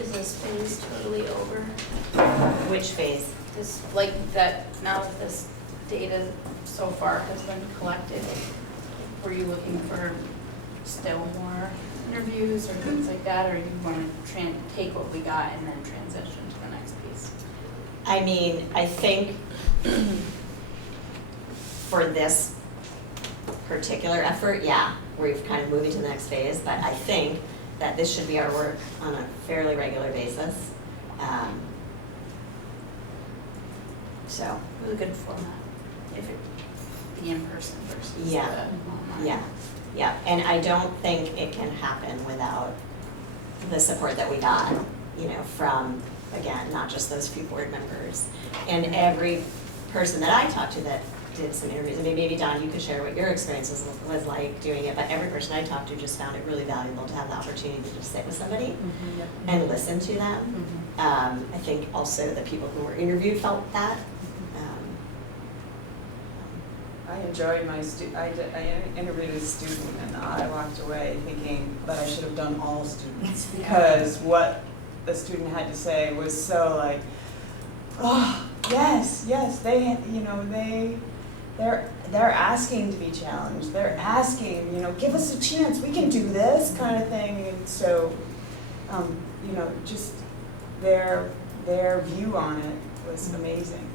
Is this phase totally over? Which phase? This, like, that, now that this data so far has been collected, were you looking for still more interviews or things like that, or do you want to take what we got and then transition to the next piece? I mean, I think for this particular effort, yeah, we're kind of moving to the next phase, but I think that this should be our work on a fairly regular basis. So. It was a good format, if it be in person versus Yeah. the online. Yeah, and I don't think it can happen without the support that we got, from, again, not just those few board members. And every person that I talked to that did some interviews, and maybe Don, you could share what your experience was like doing it, but every person I talked to just found it really valuable to have the opportunity to just sit with somebody and listen to them. I think also the people who were interviewed felt that. I enjoyed my I interviewed a student and I walked away thinking that I should have done all students, because what the student had to say was so like, oh, yes, they're asking to be challenged. They're asking, give us a chance, we can do this kind of thing. And so, just their view on it was amazing.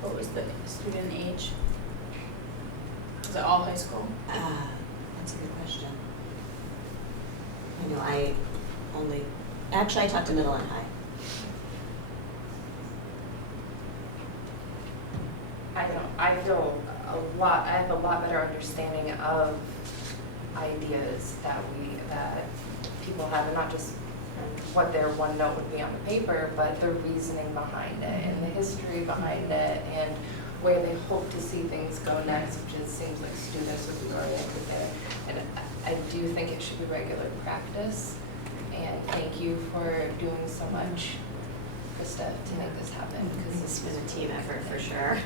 What was the student age? Was it all high school? That's a good question. I talked to middle and high. I have a lot better understanding of ideas that people have, and not just what their one note would be on the paper, but the reasoning behind it and the history behind it and where they hope to see things go next, which seems like students would be oriented there. And I do think it should be regular practice. And thank you for doing so much, Krista, to make this happen, because It's been a team effort for sure.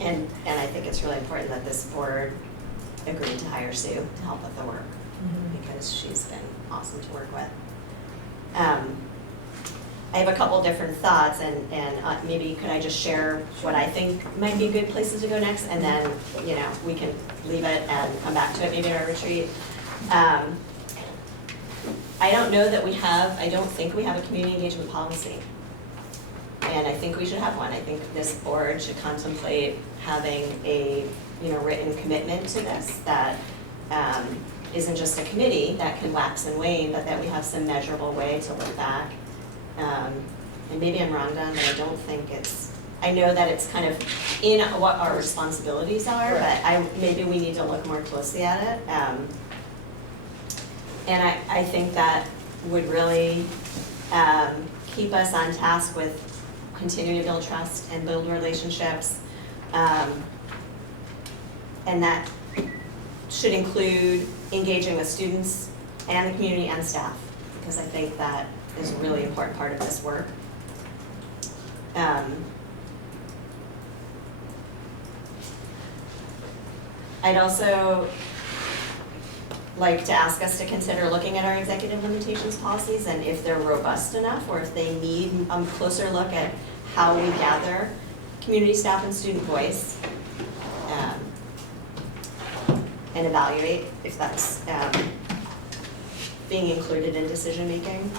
And I think it's really important that this board agreed to hire Sue to help with the work, because she's been awesome to work with. I have a couple different thoughts, and maybe could I just share what I think might be good places to go next, and then, we can leave it and come back to it maybe at our retreat. I don't think we have a community engagement policy. And I think we should have one. I think this board should contemplate having a, written commitment to this that isn't just a committee that can wax and wane, but that we have some measurable way to look back. And maybe I'm wrong, Don, but I don't think I know that it's kind of in what our responsibilities are, but maybe we need to look more closely at it. And I think that would really keep us on task with continuing to build trust and build relationships. And that should include engaging with students and the community and staff, because I think that is a really important part of this work. I'd also like to ask us to consider looking at our executive limitations policies and if they're robust enough, or if they need a closer look at how we gather community, staff, and student voice, and evaluate if that's being included in decision-making.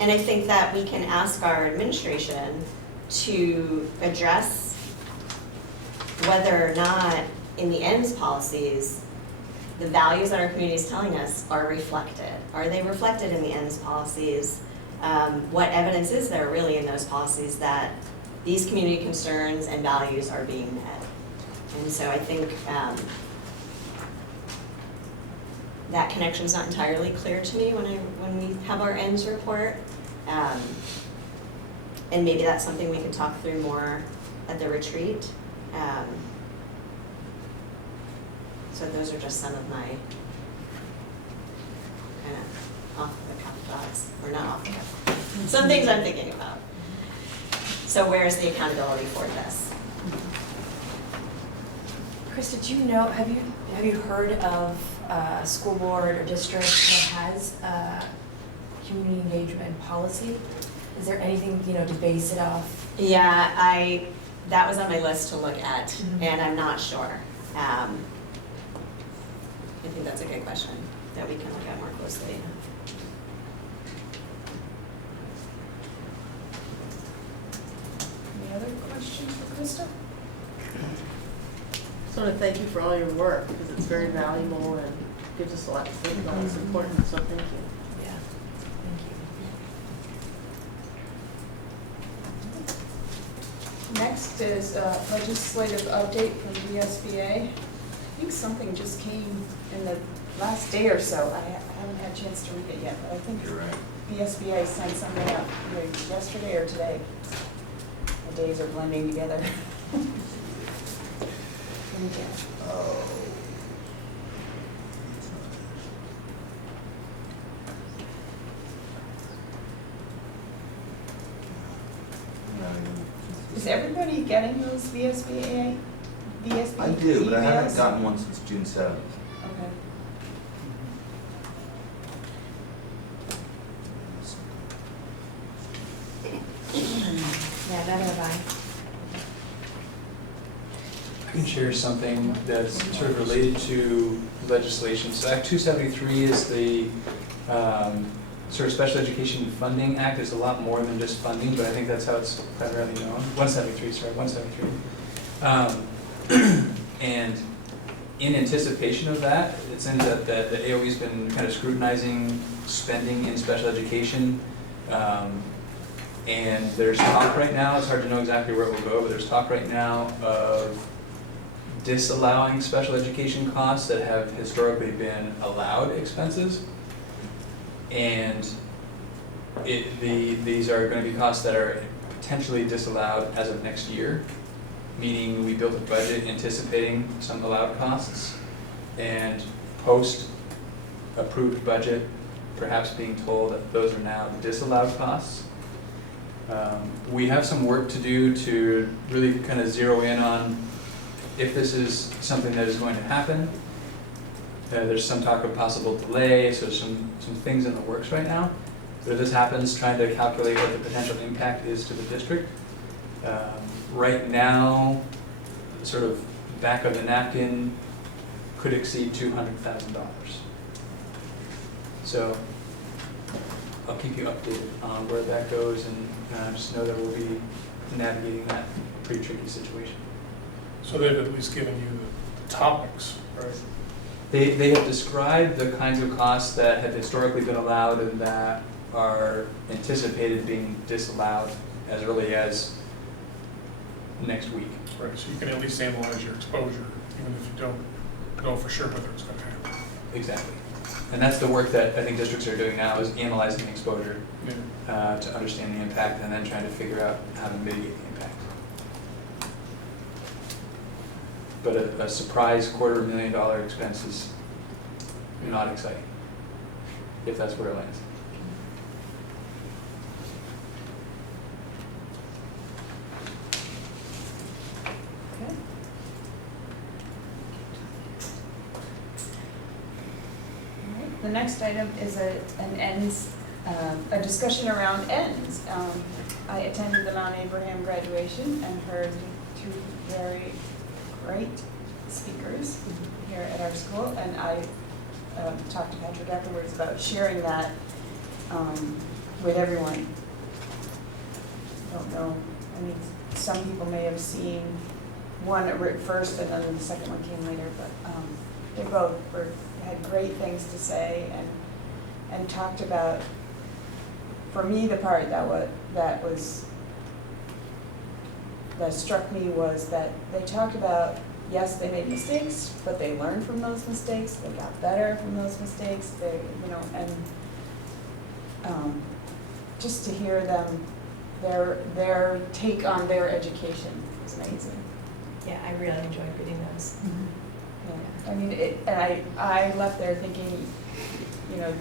And I think that we can ask our administration to address whether or not in the ends policies, the values that our community is telling us are reflected. Are they reflected in the ends policies? What evidence is there really in those policies that these community concerns and values are being met? And so I think that connection is not entirely clear to me when we have our ends report. And maybe that's something we can talk through more at the retreat. So those are just some of my kind of off the cuff thoughts, or not off the cuff. Some things I'm thinking about. So where's the accountability for this? Chris, did you know, have you heard of a school board or district that has a community engagement policy? Is there anything, to base it off? Yeah, that was on my list to look at, and I'm not sure. I think that's a good question that we can look at more closely. Any other questions for Krista? Just want to thank you for all your work, because it's very valuable and gives us a lot to think about. It's important, so thank you. Yeah, thank you. Next is a legislative update from VSBA. I think something just came in the last day or so. I haven't had a chance to read it yet, but I think You're right. VSBA sent something out either yesterday or today. The days are blending together. Oh. Is everybody getting those VSBA I do, but I haven't emails? gotten one since June 7th. Okay. Yeah, neither have I. I can share something that's sort of related to legislation. So Act 273 is the sort of Special Education Funding Act. It's a lot more than just funding, but I think that's how it's primarily known. 173. And in anticipation of that, it seems that the AOE's been kind of scrutinizing spending in special education. And there's talk right now, it's hard to know exactly where it will go, but there's talk right now of disallowing special education costs that have historically been allowed expenses. And these are going to be costs that are potentially disallowed as of next year, meaning we built a budget anticipating some allowed costs, and post-approved budget perhaps being told that those are now disallowed costs. We have some work to do to really kind of zero in on if this is something that is going to happen. There's some talk of possible delay, so there's some things in the works right now. But if this happens, trying to calculate what the potential impact is to the district. Right now, sort of back of the napkin could exceed $200,000. So I'll keep you updated on where that goes, and just know that we'll be navigating that pretty tricky situation. So they've at least given you the topics, right? They have described the kinds of costs that have historically been allowed and that are anticipated being disallowed as early as next week. Right, so you can at least analyze your exposure, even if you don't know for sure whether it's gonna happen. Exactly. And that's the work that I think districts are doing now, is analyzing the exposure Yeah. to understand the impact and then trying to figure out how to mitigate the impact. But a surprise $250,000 expense is not exciting, if that's where it lands. Okay. All right, the next item is a discussion around ends. I attended the Mount Abraham graduation and heard two very great speakers here at our school, and I talked to Patrick afterwards about sharing that with everyone. I don't know, I mean, some people may have seen one at first and then the second one came later, but they both had great things to say and talked about, for me, the part that struck me was that they talked about, yes, they made mistakes, but they learned from those mistakes, they got better from those mistakes, and just to hear them, their take on their education was amazing. Yeah, I really enjoyed reading those. Yeah, I mean, and I left there thinking,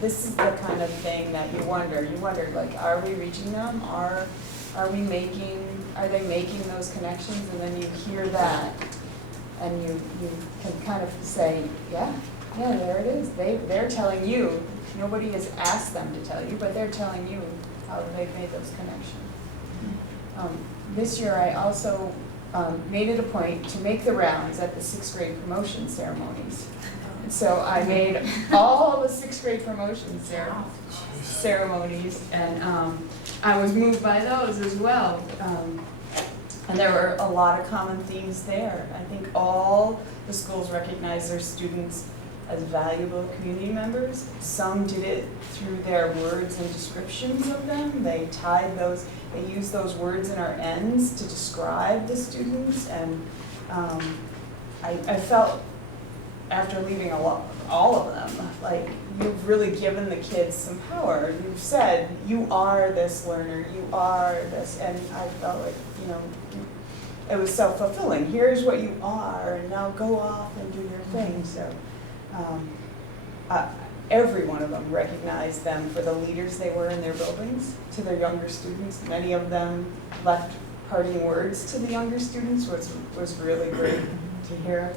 this is the kind of thing that you wonder, like, are we reaching them? Are they making those connections? And then you hear that, and you can kind of say, yeah, there it is. They're telling you, nobody has asked them to tell you, but they're telling you how they've made those connections. This year, I also made it a point to make the rounds at the 6th grade promotion ceremonies. And so I made all the 6th grade promotion ceremonies, and I was moved by those as well. And there were a lot of common themes there. I think all the schools recognize their students as valuable community members. Some did it through their words and descriptions of them. They used those words in our ends to describe the students, and I felt, after leaving all of them, like, you've really given the kids some power. You've said, you are this learner, you are this, and I felt like, it was self-fulfilling. Here's what you are, and now go off and do your thing. So every one of them recognized them for the leaders they were in their buildings to their younger students. Many of them left parting words to the younger students, which was really great to hear.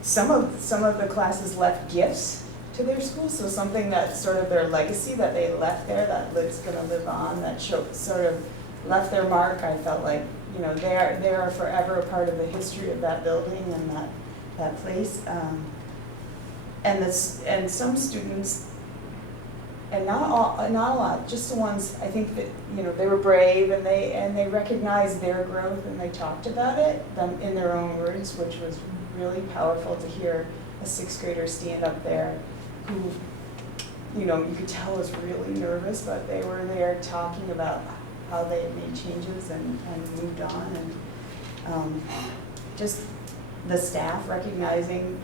Some of the classes left gifts to their schools, so something that's sort of their legacy that they left there that is going to live on, that sort of left their mark. I felt like, they are forever a part of the history of that building and that place. And some students, and not a lot, just the ones, I think that, they were brave and they recognized their growth and they talked about it in their own words, which was really powerful to hear a 6th grader stand up there who, you could tell was really nervous, but they were there talking about how they had made changes and moved on, and just the staff recognizing,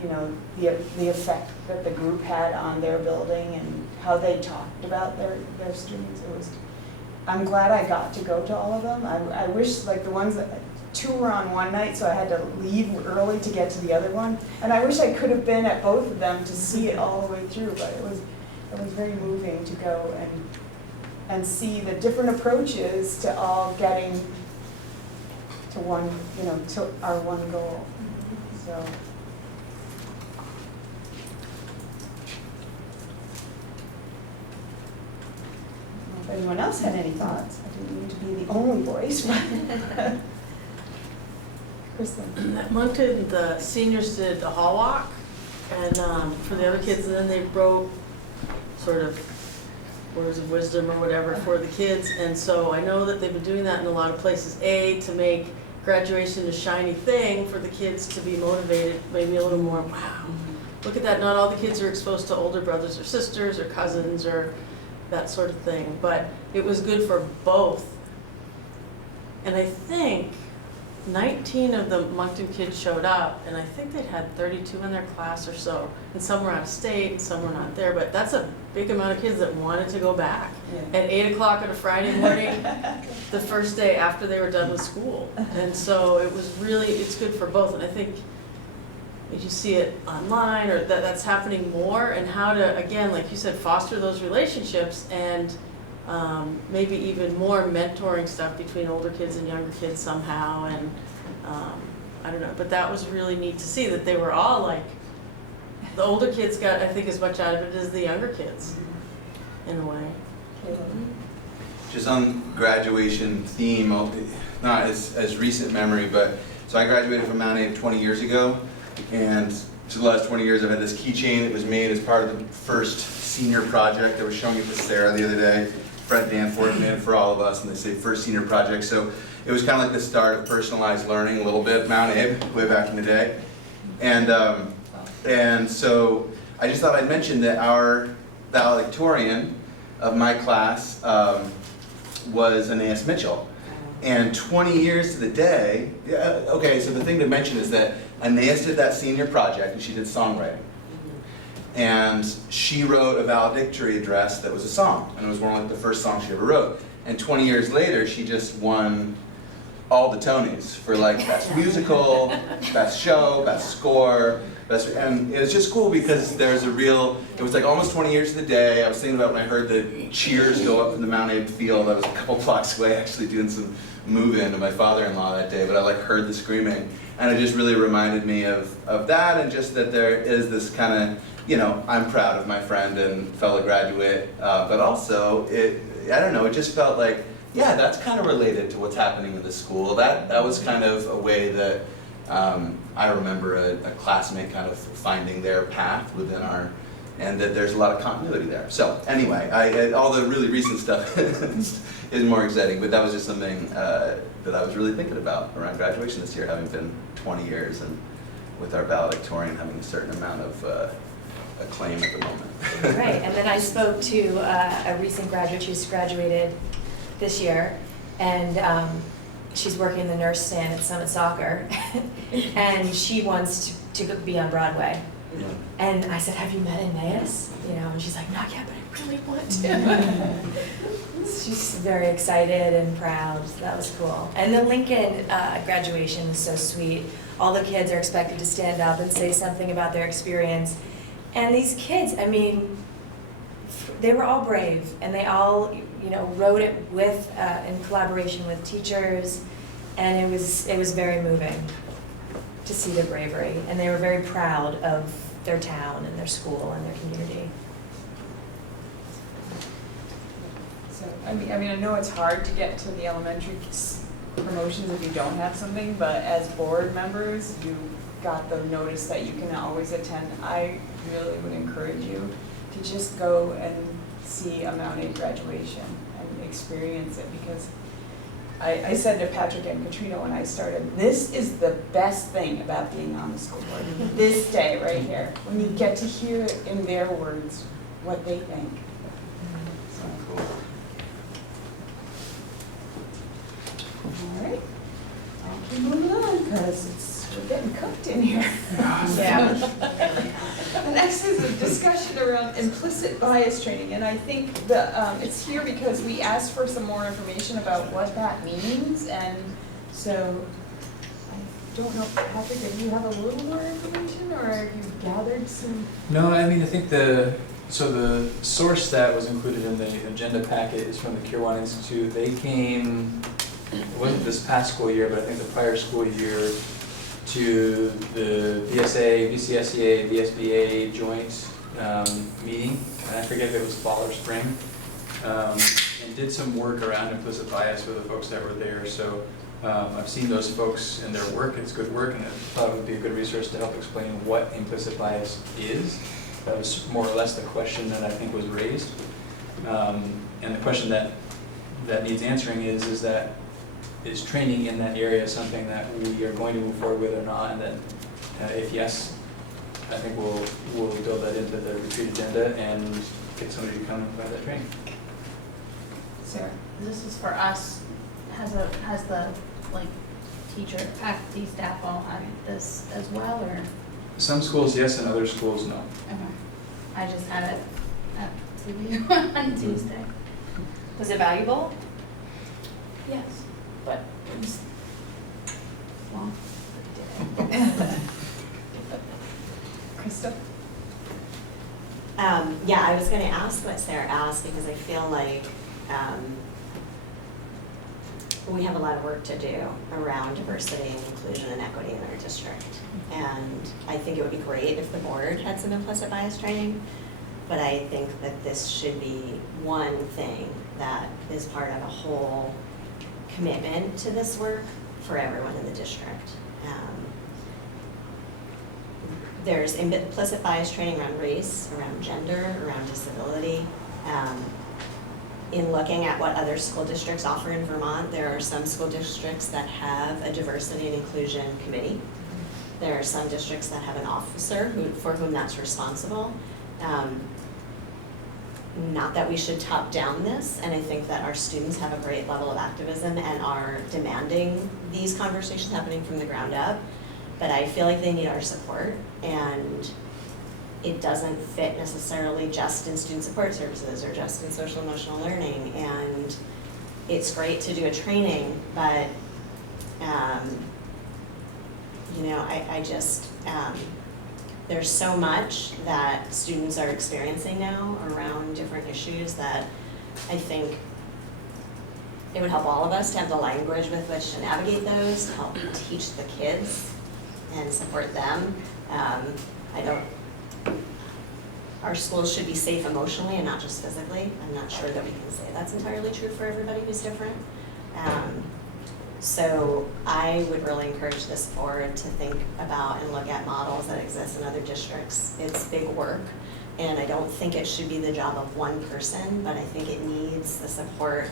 the effect that the group had on their building and how they talked about their students. I'm glad I got to go to all of them. I wish, like, the ones that, 2 were on one night, so I had to leave early to get to the other one. And I wish I could have been at both of them to see it all the way through, but it was very moving to go and see the different approaches to all getting to one, to our one goal. So. If anyone else had any thoughts, I didn't mean to be the only voice, but. Kristen. At Moncton, the seniors did a hall walk, and for the other kids, and then they wrote sort of words of wisdom or whatever for the kids. And so I know that they've been doing that in a lot of places. To make graduation a shiny thing for the kids to be motivated, maybe a little more, wow, look at that, not all the kids are exposed to older brothers or sisters or cousins or that sort of thing. But it was good for both. And I think 19 of the Moncton kids showed up, and I think they'd had 32 in their class or so. And some were out of state, and some were not there, but that's a big amount of kids that wanted to go back at 8 o'clock on a Friday morning, the first day after they were done with school. And so it was really, it's good for both. And I think if you see it online, or that's happening more, and how to, again, like you said, foster those relationships, and maybe even more mentoring stuff between older kids and younger kids somehow. And I don't know, but that was really neat to see that they were all like, the older kids got, I think, as much out of it as the younger kids, in a way. Just on graduation theme, not as recent memory, but so I graduated from Mount Abe 20 years ago, and for the last 20 years I've had this keychain that was made as part of the first senior project. I was showing it to Sarah the other day. Fred Danforth made it for all of us, and they say first senior project. So it was kind of like the start of personalized learning a little bit, Mount Abe, way back in the day. And so I just thought I'd mention that our valedictorian of my class was Anais Mitchell. And 20 years to the day, okay, so the thing to mention is that Anais did that senior project, and she did songwriting. And she wrote a valedictory address that was a song, and it was one of like the first songs she ever wrote. And 20 years later, she just won all the Tonys for like best musical, best show, best score, and it was just cool because there's a real, it was like almost 20 years to the day. I was thinking about when I heard the cheers go up in the Mount Abe field. I was a couple blocks away actually doing some move-in to my father-in-law that day, but I like heard the screaming. And it just really reminded me of that, and just that there is this kind of, you know, I'm proud of my friend and fellow graduate, but also, I don't know, it just felt like, yeah, that's kind of related to what's happening in the school. That was kind of a way that I remember a classmate kind of finding their path within our, and that there's a lot of continuity there. So anyway, all the really recent stuff is more exciting, but that was just something that I was really thinking about around graduation this year, having been 20 years, and with our valedictorian having a certain amount of acclaim at the moment. Right, and then I spoke to a recent graduate. She's graduated this year, and she's working the nurse stand at Summit Soccer, and she wants to be on Broadway. Yeah. And I said, have you met Anais? You know, and she's like, not yet, but I really want to. She's very excited and proud, so that was cool. And the Lincoln graduation was so sweet. All the kids are expected to stand up and say something about their experience. And these kids, I mean, they were all brave, and they all, you know, wrote it with, in collaboration with teachers, and it was very moving to see their bravery, and they were very proud of their town and their school and their community. So, I mean, I know it's hard to get to the elementary promotions if you don't have something, but as board members, you got the notice that you can always attend. I really would encourage you to just go and see a Mount Abe graduation and experience it, because I said to Patrick and Katrina when I started, this is the best thing about being on the school board. This day right here, when you get to hear it in their words, what they think. So Cool. all right, I'll keep moving on because we're getting cooked in here. Yeah. The next is a discussion around implicit bias training, and I think that it's here because we asked for some more information about what that means, and so I don't know, Patrick, if you have a little more information, or have you gathered some? No, I mean, I think the source that was included in the agenda packet is from the Kirwan Institute. They came, it wasn't this past school year, but I think the prior school year, to the VSA, VCSEA, VSBA joint meeting, and I forget if it was fall or spring, and did some work around implicit bias with the folks that were there. So I've seen those folks and their work. It's good work, and I thought it would be a good resource to help explain what implicit bias is. That was more or less the question that I think was raised. And the question that needs answering is that, is training in that area something that we are going to move forward with or not? And then if yes, I think we'll build that into the retreat agenda and get somebody to come and provide that training. Sarah, this is for us, has the, like, teacher, faculty, staff all had this as well, or? Some schools yes, and other schools no. Okay. I just had it at CBU on Tuesday. Was it valuable? Yes, but it was long. Krista? Yeah, I was gonna ask what Sarah asked because I feel like, we have a lot of work to do around diversity and inclusion and equity in our district. And I think it would be great if the board had some implicit bias training, but I think that this should be one thing that is part of a whole commitment to this work for everyone in the district. There's implicit bias training around race, around gender, around disability. In looking at what other school districts offer in Vermont, there are some school districts that have a diversity and inclusion committee. There are some districts that have an officer for whom that's responsible. Not that we should top down this, and I think that our students have a great level of activism and are demanding these conversations happening from the ground up, but I feel like they need our support, and it doesn't fit necessarily just in student support services or just in social emotional learning. And it's great to do a training, but you know, I just, there's so much that students are experiencing now around different issues that I think it would help all of us to have the language with which to navigate those, to help teach the kids and support them. Our schools should be safe emotionally and not just physically. I'm not sure that we can say that's entirely true for everybody who's different. So I would really encourage this board to think about and look at models that exist in other districts. It's big work, and I don't think it should be the job of one person, but I think it needs the support,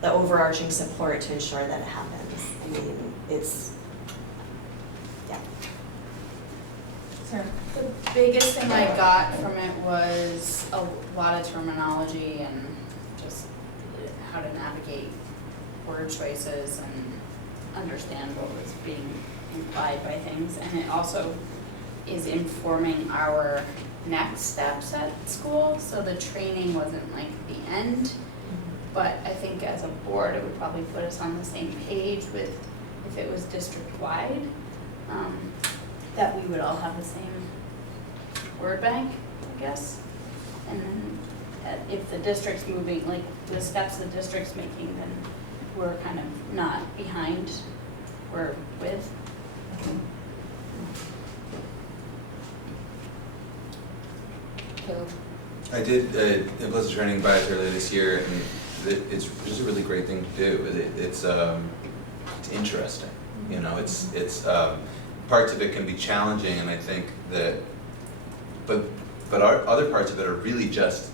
the overarching support to ensure that it happens. I mean, it's, yeah. Sarah? The biggest thing I got from it was a lot of terminology and just how to navigate word choices and understand what was being implied by things. And it also is informing our next steps at school, so the training wasn't like the end. But I think as a board, it would probably put us on the same page with, if it was district-wide, that we would all have the same word bank, I guess. And then if the district's moving, like the steps the district's making, then we're kind of not behind, we're with. I did implicit training bias earlier this year, and it's just a really great thing to do. It's interesting, you know. It's parts of it can be challenging, and I think that, but our other parts of it are really just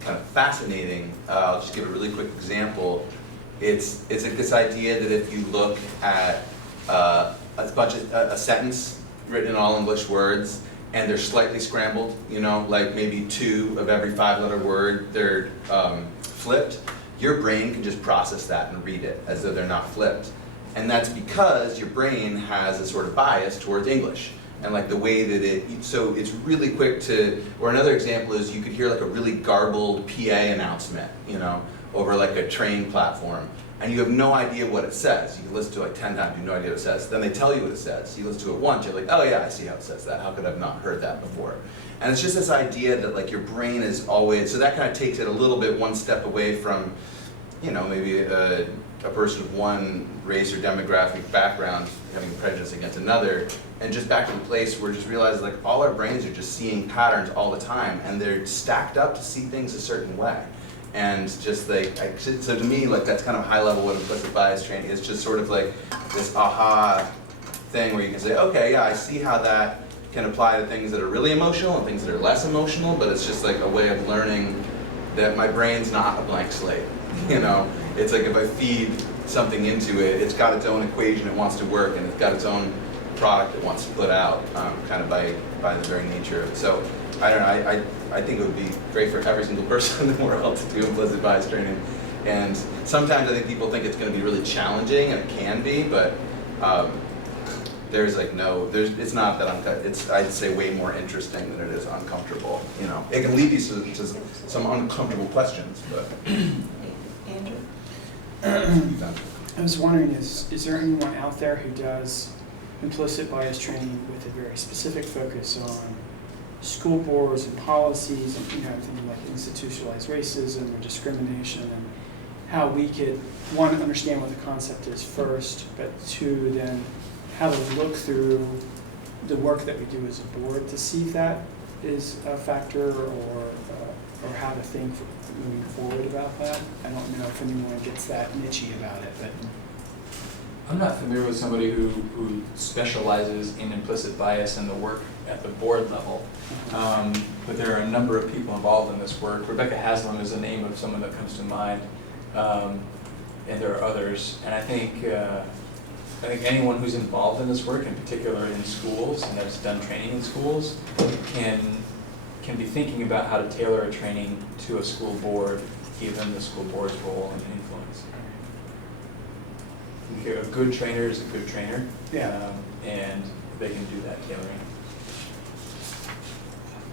kind of fascinating. I'll just give a really quick example. It's like this idea that if you look at a sentence written in all English words, and they're slightly scrambled, you know, like maybe 2 of every 5-letter word, they're flipped, your brain can just process that and read it as though they're not flipped. And that's because your brain has a sort of bias towards English. And like the way that so it's really quick to, or another example is you could hear like a really garbled PA announcement, you know, over like a train platform. And you have no idea what it says. You can listen to it like 10 times, you have no idea what it says. Then they tell you what it says. You listen to it once, you're like, oh yeah, I see how it says that. How could I have not heard that before? And it's just this idea that like your brain is always, so that kind of takes it a little bit one step away from, you know, maybe a person of one race or demographic background having prejudice against another, and just back to the place where just realize like all our brains are just seeing patterns all the time, and they're stacked up to see things a certain way. And just like, so to me, like that's kind of high level what implicit bias training is, just sort of like this aha thing where you can say, okay, yeah, I see how that can apply to things that are really emotional and things that are less emotional, but it's just like a way of learning that my brain's not a blank slate, you know? It's like if I feed something into it, it's got its own equation it wants to work, and it's got its own product it wants to put out, kind of by the very nature of it. So, I don't know, I think it would be great for every single person in the world to do implicit bias training. And sometimes I think people think it's going to be really challenging, and it can be, but there's like it's not that it's, I'd say, way more interesting than it is uncomfortable, you know. It can lead you to some uncomfortable questions, but. Andrew? I was wondering, is there anyone out there who does implicit bias training with a very specific focus on school boards and policies, and thinking like institutionalized racism or discrimination, and how we could, one, understand what the concept is first, but two, then how to look through the work that we do as a board to see if that is a factor, or how to think moving forward about that. I don't know if anyone gets that niche-y about it, but. I'm not familiar with somebody who specializes in implicit bias and the work at the board level, but there are a number of people involved in this work. Rebecca Haslam is the name of someone that comes to mind, and there are others. And I think anyone who's involved in this work, in particular in schools and has done training in schools, can be thinking about how to tailor a training to a school board, given the school board's role and influence. A good trainer is a good trainer, and they can do that tailoring.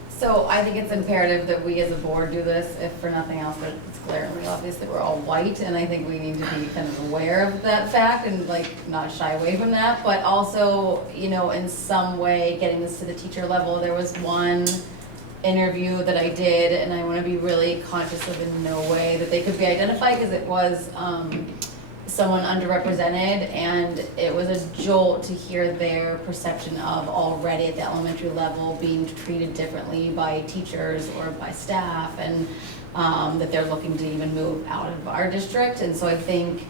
So I think it's imperative that we as a board do this, if for nothing else, but it's glaringly obvious that we're all white, and I think we need to be kind of aware of that fact and not shy away from that, but also, in some way getting this to the teacher level. There was one interview that I did, and I want to be really conscious of in no way that they could be identified, because it was someone underrepresented, and it was a jolt to hear their perception of already at the elementary level being treated differently by teachers or by staff, and that they're looking to even move out of our district. And so I think,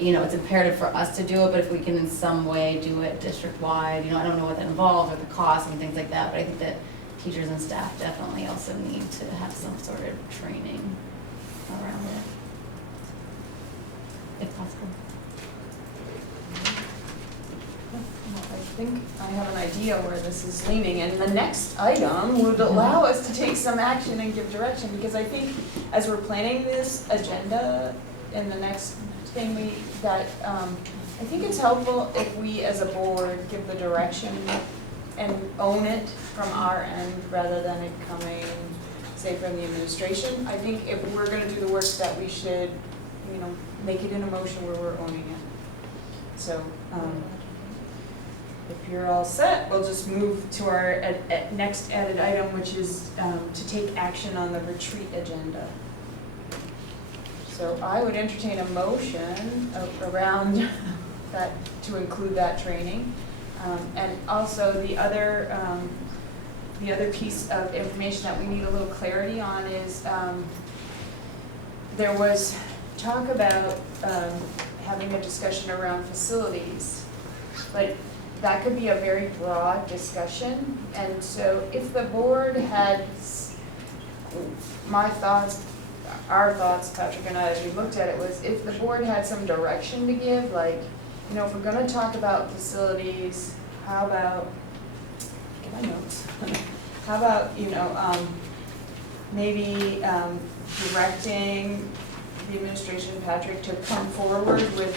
it's imperative for us to do it, but if we can in some way do it district-wide, I don't know what that involves or the costs and things like that, but I think that teachers and staff definitely also need to have some sort of training around it, if possible. I think I have an idea where this is leaning, and the next item would allow us to take some action and give direction, because I think as we're planning this agenda in the next thing I think it's helpful if we as a board give the direction and own it from our end rather than it coming, say, from the administration. I think if we're gonna do the work that we should, make it in a motion where we're owning it. So, if you're all set, we'll just move to our next added item, which is to take action on the retreat agenda. So I would entertain a motion around that, to include that training. And also the other piece of information that we need a little clarity on is there was talk about having a discussion around facilities, but that could be a very broad discussion. And so if the board had, our thoughts, Patrick and I, as we looked at it, was if the board had some direction to give, if we're gonna talk about facilities, how about, get my notes, how about, maybe directing the administration, Patrick, to come forward with,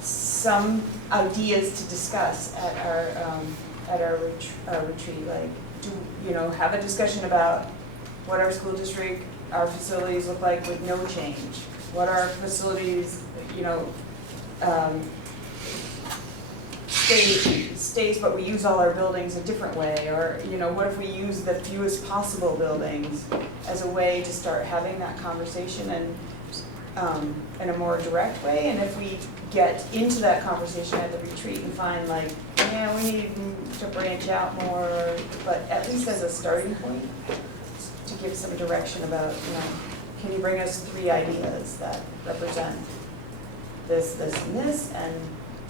some ideas to discuss at our retreat, have a discussion about what our school district, our facilities look like with no change, what our facilities, stays, but we use all our buildings a different way, or what if we use the fewest possible buildings as a way to start having that conversation and in a more direct way. And if we get into that conversation at the retreat and find we need to branch out more, but at least as a starting point, to give some direction about, can you bring us 3 ideas that represent this, this, and this, and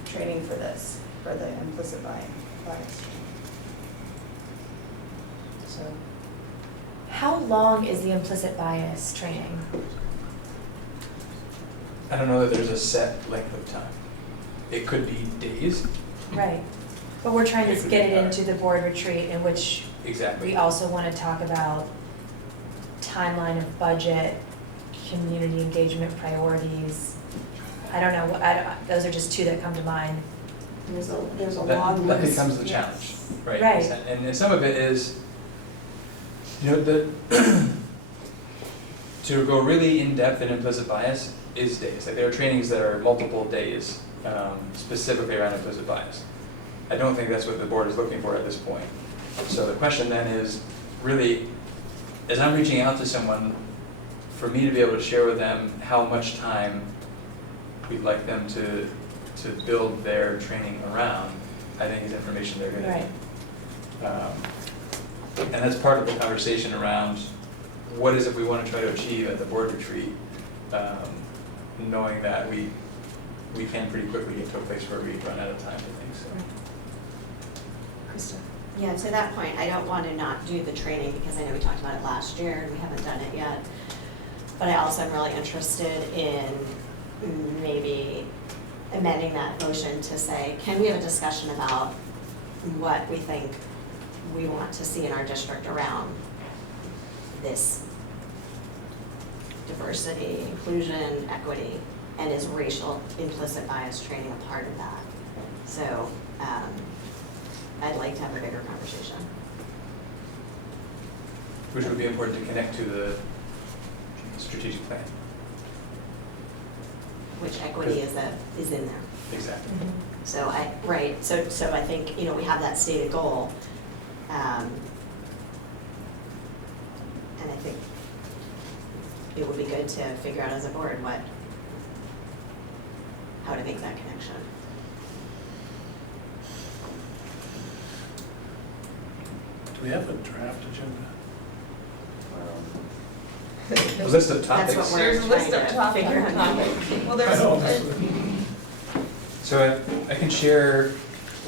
training for this. for the implicit bias. So, how long is the implicit bias training? I don't know that there's a set length of time. It could be days. Right. But we're trying It to could get be it hours. into the board retreat in which Exactly. we also want to talk about timeline of budget, community engagement priorities. I don't know, those are just two that come to mind. There's a That- long That list. becomes the Yes. challenge, right? Right. And some of it is, you know, to go really in-depth in implicit bias is days. Like there are trainings that are multiple days specifically around implicit bias. I don't think that's what the board is looking for at this point. So the question then is, really, as I'm reaching out to someone, for me to be able to share with them how much time we'd like them to build their training around, I think is information they're gonna need. Right. And that's part of the conversation around what is it we want to try to achieve at the board retreat, knowing that we can pretty quickly get to a place where we run out of time, I think, so. Krista? Yeah, to that point, I don't want to not do the training because I know we talked about it last year and we haven't done it yet. But I also am really interested in maybe amending that motion to say, can we have a discussion about what we think we want to see in our district around this diversity, inclusion, equity, and is racial implicit bias training a part of that? So I'd like to have a bigger conversation. Which would be important to connect to the strategic plan. Which equity is in there. Exactly. So so I think, you know, we have that stated goal. And I think it would be good to figure out as a board how to make that connection. Do we have a draft agenda? A list of That's topics. what we're There's a list trying of to topics. figure out. Well, there's, So I can share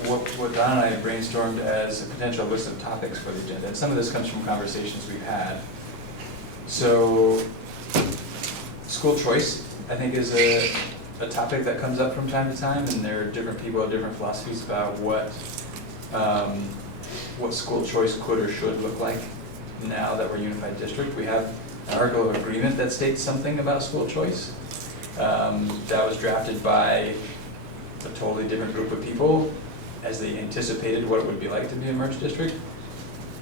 what Don and I have brainstormed as a potential list of topics for the agenda. And some of this comes from conversations we've had. So school choice, I think, is a topic that comes up from time to time, and there are different people have different philosophies about what school choice could or should look like now that we're a unified district. We have an article of agreement that states something about school choice. That was drafted by a totally different group of people as they anticipated what it would be like to be a merged district.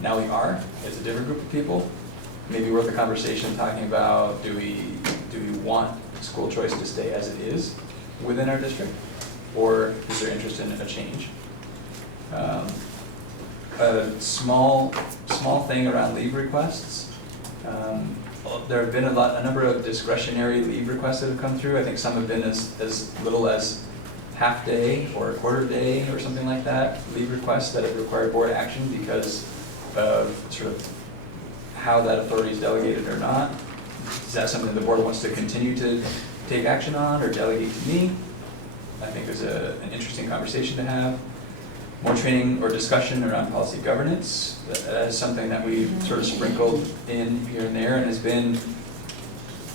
Now we are, as a different group of people. Maybe worth a conversation talking about, do we want school choice to stay as it is within our district? Or is there interest in a change? A small thing around leave requests. There have been a number of discretionary leave requests that have come through. I think some have been as little as half day or a quarter day or something like that, leave requests that have required board action because of sort of how that authority is delegated or not. Is that something the board wants to continue to take action on or delegate to me? I think there's an interesting conversation to have. More training or discussion around policy governance. That is something that we've sort of sprinkled in here and there and has been,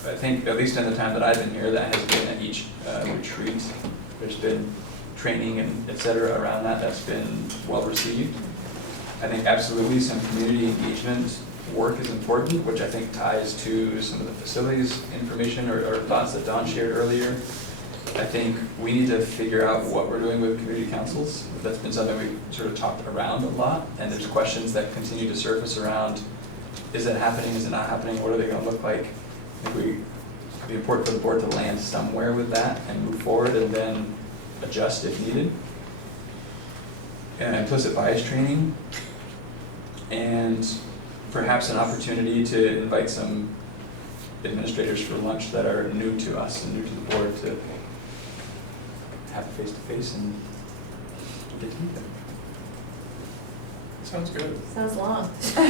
I think, at least in the time that I've been here, that has been at each retreat. There's been training and et cetera around that that's been well received. I think absolutely some community engagement work is important, which I think ties to some of the facilities information or thoughts that Don shared earlier. I think we need to figure out what we're doing with community councils. That's been something we've sort of talked around a lot, and there's questions that continue to surface around, is it happening, is it not happening, what are they gonna look like? I think it'd be important for the board to land somewhere with that and move forward and then adjust if needed. And implicit bias training, and perhaps an opportunity to invite some administrators for lunch that are new to us and new to the board to have a face-to-face and get to meet them. Sounds good. Sounds long. 3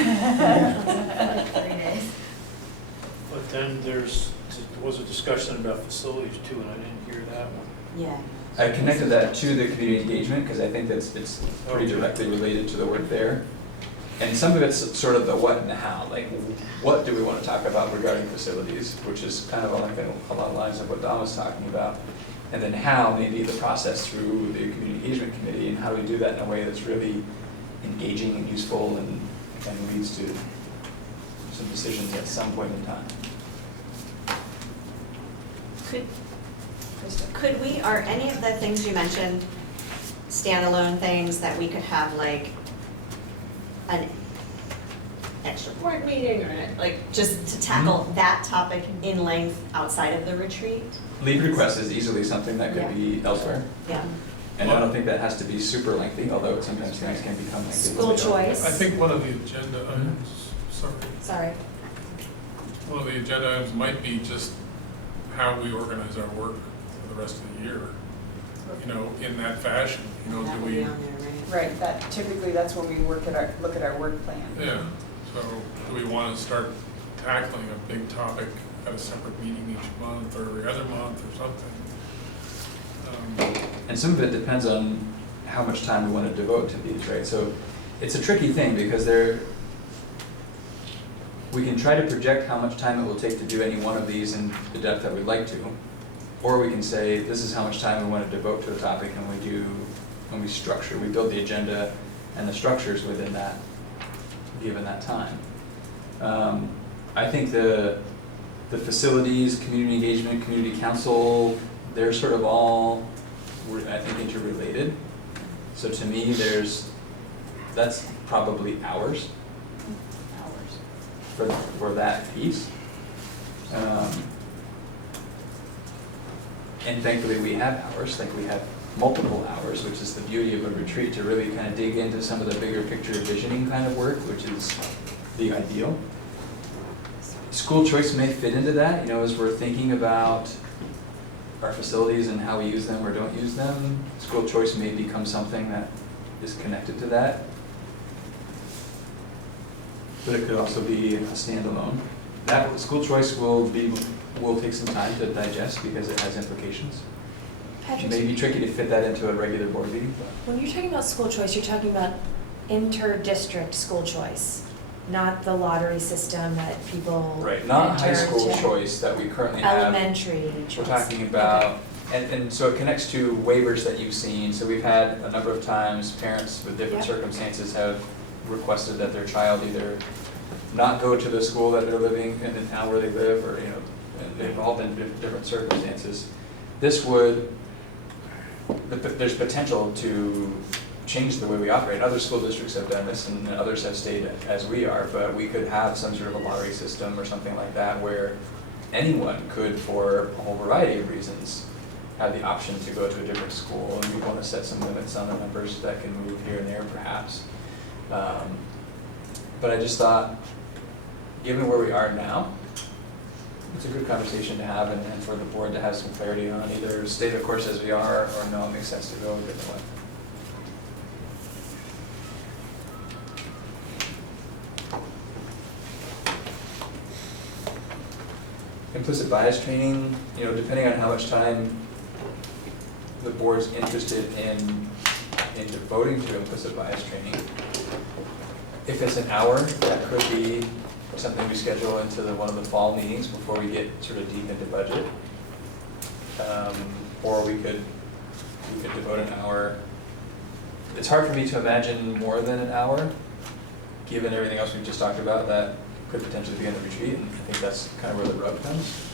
days. But then there was a discussion about facilities too, and I didn't hear that one. Yeah. I connected that to the community engagement, because I think it's pretty directly related to the work there. And some of it's sort of the what and the how, like what do we want to talk about regarding facilities, which is kind of along the lines of what Don was talking about. And then how, maybe the process through the community engagement committee, and how do we do that in a way that's really engaging and useful and leads to some decisions at some point in time. Could we, are any of the things you mentioned standalone things that we could have like an extra board meeting or like just to tackle that topic in length outside of the retreat? Lead request is easily something that could be elsewhere. Yeah. And I don't think that has to be super lengthy, although sometimes things can become lengthy. School choice. I think one of the agenda items, Sorry. one of the agenda items might be just how we organize our work for the rest of the year. You know, in that fashion, you know, That do would be we, on there, right? Right, that typically, that's when we look at our work plan. yeah, so do we want to start tackling a big topic at a separate meeting each month or every other month or something? And some of it depends on how much time we want to devote to these, right? So it's a tricky thing because we can try to project how much time it will take to do any one of these in the depth that we'd like to. Or we can say, this is how much time we want to devote to a topic, and we build the agenda and the structures within that, given that time. I think the facilities, community engagement, community council, they're sort of all, I think, interrelated. So to me, that's probably hours for that piece. And thankfully we have hours, like we have multiple hours, which is the beauty of a retreat, to really kind of dig into some of the bigger picture visioning kind of work, which is the ideal. School choice may fit into that, you know, as we're thinking about our facilities and how we use them or don't use them. School choice may become something that is connected to that. But it could also be a standalone. That school choice will take some time to digest because it has implications. Patrick, It may be tricky to fit that into a regular board meeting. when you're talking about school choice, you're talking about inter-district school choice, not the lottery system that people Right, not high enter school to- choice that we currently have. Elementary choice. We're talking about, and so it connects to waivers that you've seen. So we've had a number of times, parents with different Yep. circumstances have requested that their child either not go to the school that they're living in the town where they live, or, you know, and they've all been different circumstances. This would, there's potential to change the way we operate. Other school districts have done this and others have stayed as we are, but we could have some sort of a lottery system or something like that where anyone could, for a whole variety of reasons, have the option to go to a different school, and we want to set some limits on the numbers that can move here and there perhaps. But I just thought, given where we are now, it's a good conversation to have and for the board to have some clarity on either stay the course as we are or no, it makes sense to go a different way. Implicit bias training, you know, depending on how much time the board's interested in devoting to implicit bias training. If it's an hour, that could be something we schedule into one of the fall meetings before we get sort of deep into budget. Or we could devote an hour. It's hard for me to imagine more than an hour, given everything else we've just talked about that could potentially be in the retreat, and I think that's kind of where the rub comes.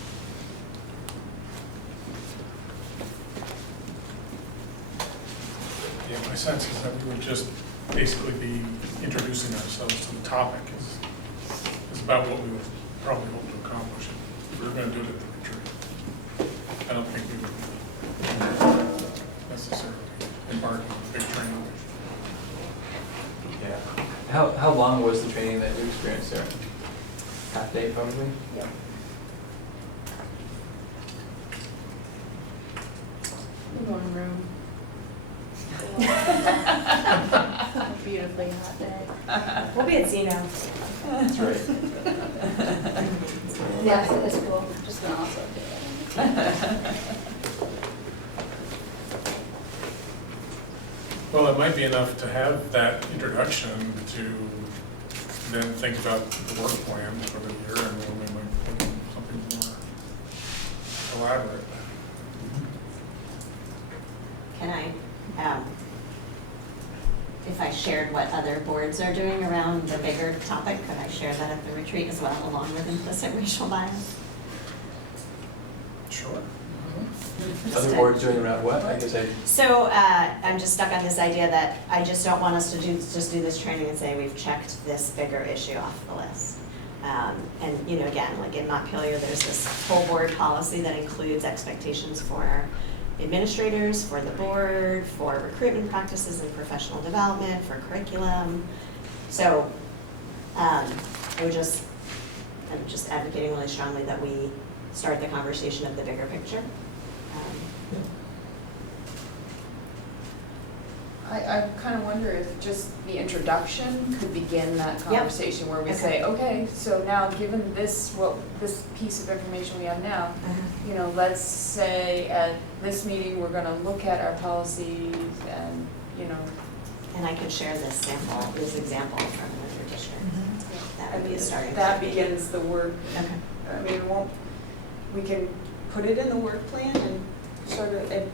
Yeah, my sense is that we would just basically be introducing ourselves to the topic is about what we would probably hope to accomplish if we were going to do it at the retreat. I don't think we would necessarily embark on a big training. Yeah. How long was the training that you experienced there? Half day probably? Yep. One room. Beautifully hot day. We'll be at Zeno. That's right. Yes, it is cool. Just gonna also do it. Well, it might be enough to have that introduction to then think about the work plan for the year, and then we might put in something more elaborate. Can I, if I shared what other boards are doing around the bigger topic, could I share that at the retreat as well, along with implicit racial bias? Sure. Other boards doing around what? I guess So I'm just stuck on this idea that I just don't want us to just do this training and say we've checked this bigger issue off the list. And you know, again, like in Montpelier, there's this whole board policy that includes expectations for administrators, for the board, for recruitment practices and professional development, for curriculum. So I'm just advocating really strongly that we start the conversation of the bigger picture. I kind of wonder if just the introduction could begin that conversation where we say, okay, so now given this, this piece of information we have now, you know, let's say at this meeting, we're gonna look at our policies and, you know. And I could share this example from another district. That would be a starting point. That begins the work. Okay. I mean, we can put it in the work plan and sort of,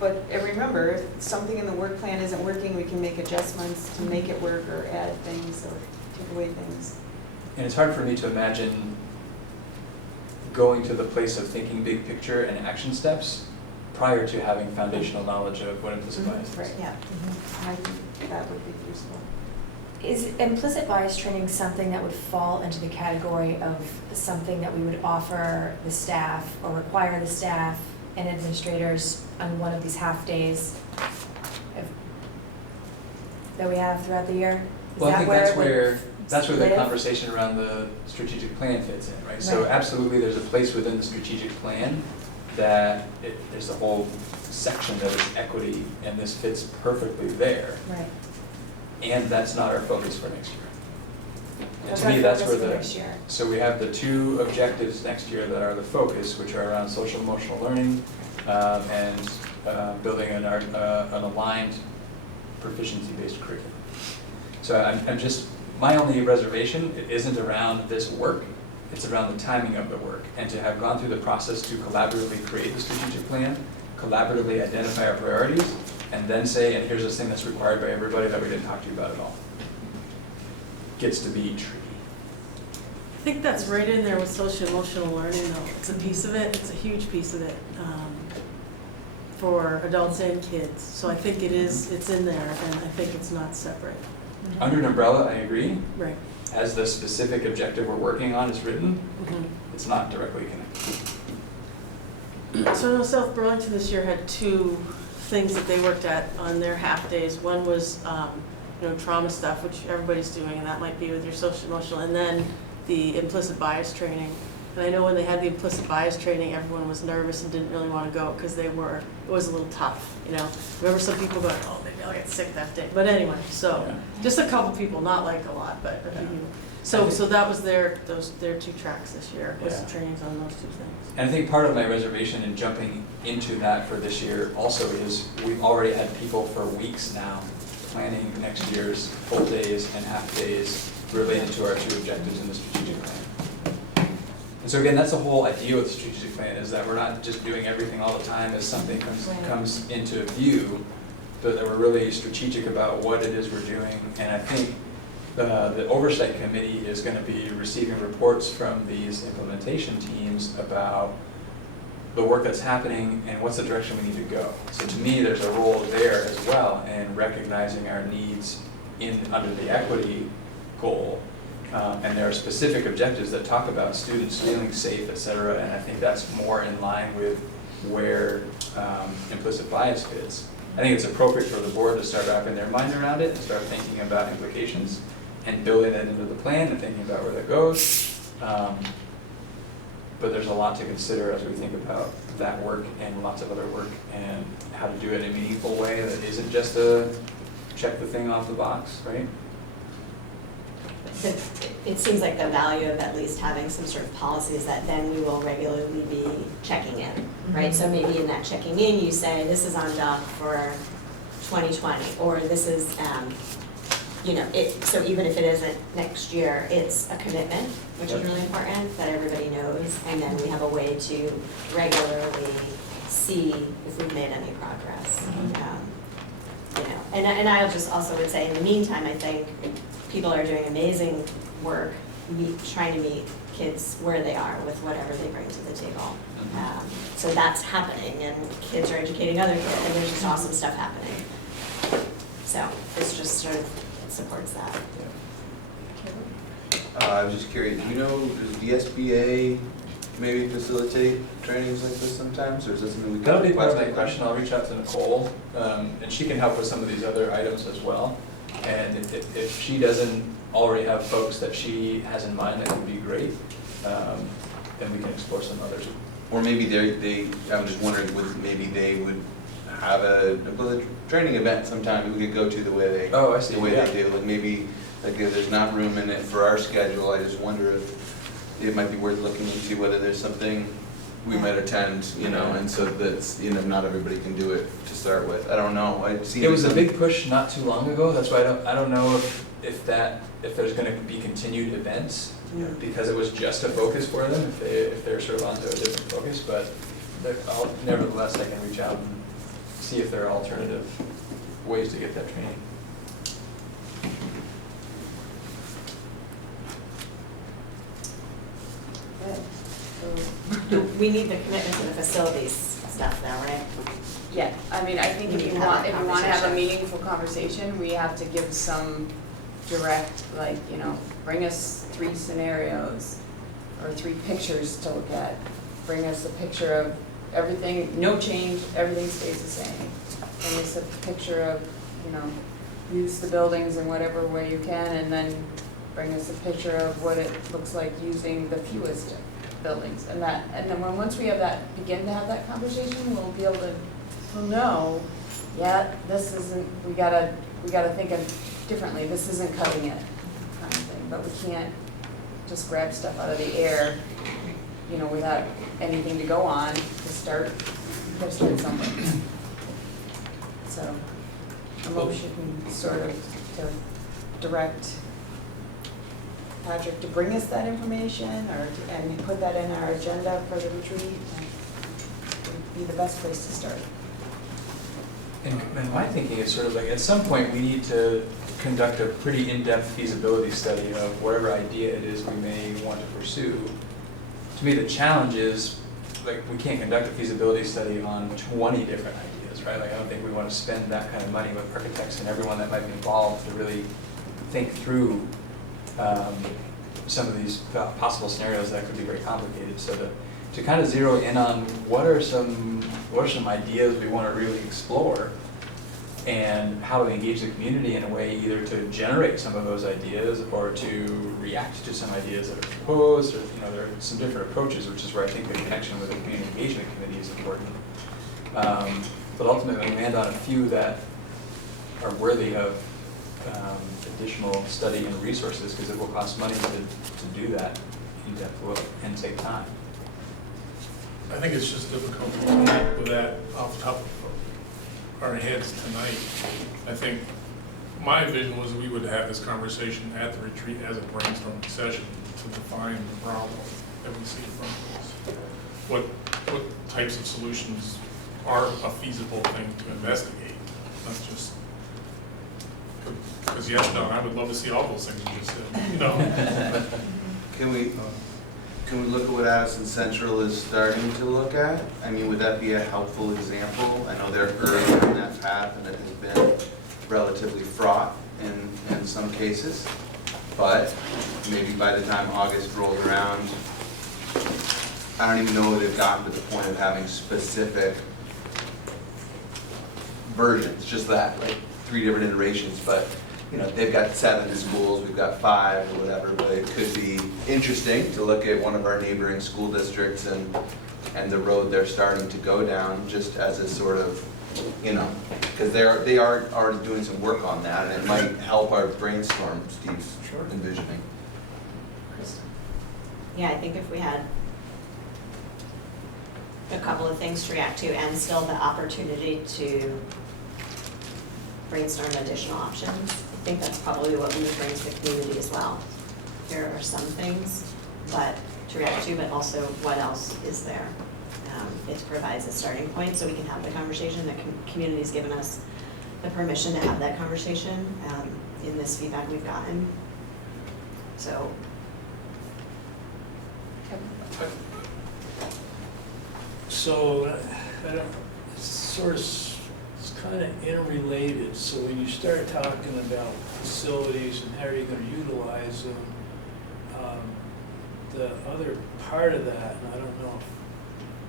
but remember, if something in the work plan isn't working, we can make adjustments to make it work or add things or take away things. And it's hard for me to imagine going to the place of thinking big picture and action steps prior to having foundational knowledge of what implicit bias is. Right, yeah. I think that would be useful. Is implicit bias training something that would fall into the category of something that we would offer the staff or require the staff and administrators on one of these half days that we have throughout the year? Is Well, I that think that's where the live? conversation around the strategic plan fits in, right? So Right. absolutely, there's a place within the strategic plan that there's a whole section that is equity, and this fits perfectly there. Right. And that's not our focus for next year. And What's to me, our that's focus where for next year? so we have the two objectives next year that are the focus, which are around social emotional learning and building an aligned proficiency-based curriculum. So I'm just, my only reservation isn't around this work, it's around the timing of the work. And to have gone through the process to collaboratively create the strategic plan, collaboratively identify our priorities, and then say, and here's this thing that's required by everybody that we didn't talk to you about at all. Gets to be tricky. I think that's right in there with social emotional learning though. It's a piece of it, it's a huge piece of it for adults and kids. So I think it's in there and I think it's not separate. Under an umbrella, I agree. Right. As the specific objective we're working on is written, Mhm. it's not directly connected. So I know South Burlington this year had two things that they worked at on their half days. One was, trauma stuff, which everybody's doing, and that might be with your social emotional, and then the implicit bias training. And I know when they had the implicit bias training, everyone was nervous and didn't really want to go because it was a little tough, you know. Remember some people going, oh, maybe I'll get sick that day. But anyway, so Yeah. just a couple people, not like a lot, but a few. Yeah. So that was their two tracks this year, was Yeah. the trainings on those two things. And I think part of my reservation in jumping into that for this year also is we've already had people for weeks now planning next year's full days and half days related to our two objectives in the strategic plan. And so again, that's the whole idea with the strategic plan, is that we're not just doing everything all the time as something comes into view, but that we're really strategic about what it is we're doing. And I think the oversight committee is going to be receiving reports from these implementation teams about the work that's happening and what's the direction we need to go. So to me, there's a role there as well in recognizing our needs under the equity goal. And there are specific objectives that talk about students feeling safe, et cetera, and I think that's more in line with where implicit bias fits. I think it's appropriate for the board to start wrapping their mind around it and start thinking about implications and building that into the plan and thinking about where that goes. But there's a lot to consider as we think about that work and lots of other work and how to do it in a meaningful way that isn't just a check the thing off the box, right? It seems like the value of at least having some sort of policies that then we will regularly be checking in, right? So maybe in that checking in, you say, this is on doc for 2020, or this is, you know, so even if it isn't next year, it's a commitment, which is really important, that everybody knows, and then we have a way to regularly see if we've made any progress. You know, and I just also would say, in the meantime, I think people are doing amazing work, trying to meet kids where they are with whatever they bring to the table. So that's happening, and kids are educating other kids, and there's just awesome stuff happening. So this just sort of supports that. I was just curious, you know, does the SBA maybe facilitate trainings like this sometimes, or is this something we can That'll be part of my request? question. I'll reach out to Nicole, and she can help with some of these other items as well. And if she doesn't already have folks that she has in mind, that would be great. Then we can explore some others. Or maybe I'm just wondering, maybe they would have a training event sometime we could go to the way they, Oh, I see, the way yeah. they do. Like maybe, like if there's not room in it for our schedule, I just wonder if it might be worth looking into whether there's something we might attend, you know, and so that's, you know, not everybody can do it to start with. I don't know. It was a big push not too long ago. That's why I don't know if there's going to be continued events, because it was just a focus for them, if they're sort of onto a different focus. But nevertheless, I can reach out and see if there are alternative ways to get that training. We need the commitment to the facilities stuff now, right? Yeah, I mean, I think if you want to have a meaningful conversation, we have to give some direct, like, you know, bring us 3 scenarios or 3 pictures to look at. Bring us a picture of everything, no change, everything stays the same. Bring us a picture of, you know, use the buildings in whatever way you can, and then bring us a picture of what it looks like using the fewest buildings. And then once we have that, begin to have that conversation, we'll be able to, we'll know, yeah, this isn't, we gotta think of differently, this isn't cutting it, kind of thing. But we can't just grab stuff out of the air, you know, without anything to go on to start, we gotta start somewhere. So, a motion sort of to direct Patrick to bring us that information, and put that in our agenda for the retreat, would be the best place to start. And my thinking is sort of like, at some point, we need to conduct a pretty in-depth feasibility study of whatever idea it is we may want to pursue. To me, the challenge is, like, we can't conduct a feasibility study on 20 different ideas, right? Like, I don't think we want to spend that kind of money with architects and everyone that might be involved to really think through some of these possible scenarios that could be very complicated. So to kind of zero in on what are some ideas we want to really explore, and how do we engage the community in a way either to generate some of those ideas or to react to some ideas that are proposed, or, you know, there are some different approaches, which is where I think the connection with the community engagement committee is important. But ultimately, we land on a few that are worthy of additional study and resources, because it will cost money to do that in-depth work and take time. I think it's just difficult to come up with that off the top of our heads tonight. I think my vision was we would have this conversation at the retreat as a brainstorming session to define the problem that we see in front of us. What types of solutions are a feasible thing to investigate, not just, because yes, Don, I would love to see all those things you just said, you know. Can we look at what Addison Central is starting to look at? I mean, would that be a helpful example? I know they're early in that path, and it has been relatively fraught in some cases, but maybe by the time August rolls around, I don't even know if they've gotten to the point of having specific versions, just that, like 3 different iterations, but you know, they've got 7 schools, we've got 5 or whatever, but it could be interesting to look at one of our neighboring school districts and the road they're starting to go down, just as a sort of, you know, because they are already doing some work on that, and it might help our brainstorm Steve's envisioning. Yeah, I think if we had a couple of things to react to and still the opportunity to brainstorm additional options. I think that's probably what we would bring to the community as well. Here are some things, but to react to, but also what else is there? It provides a starting point so we can have the conversation. The community's given us the permission to have that conversation in this feedback we've gotten. So. So, it's sort of, it's kind of interrelated, so when you start talking about facilities and how are you gonna utilize them, the other part of that, and I don't know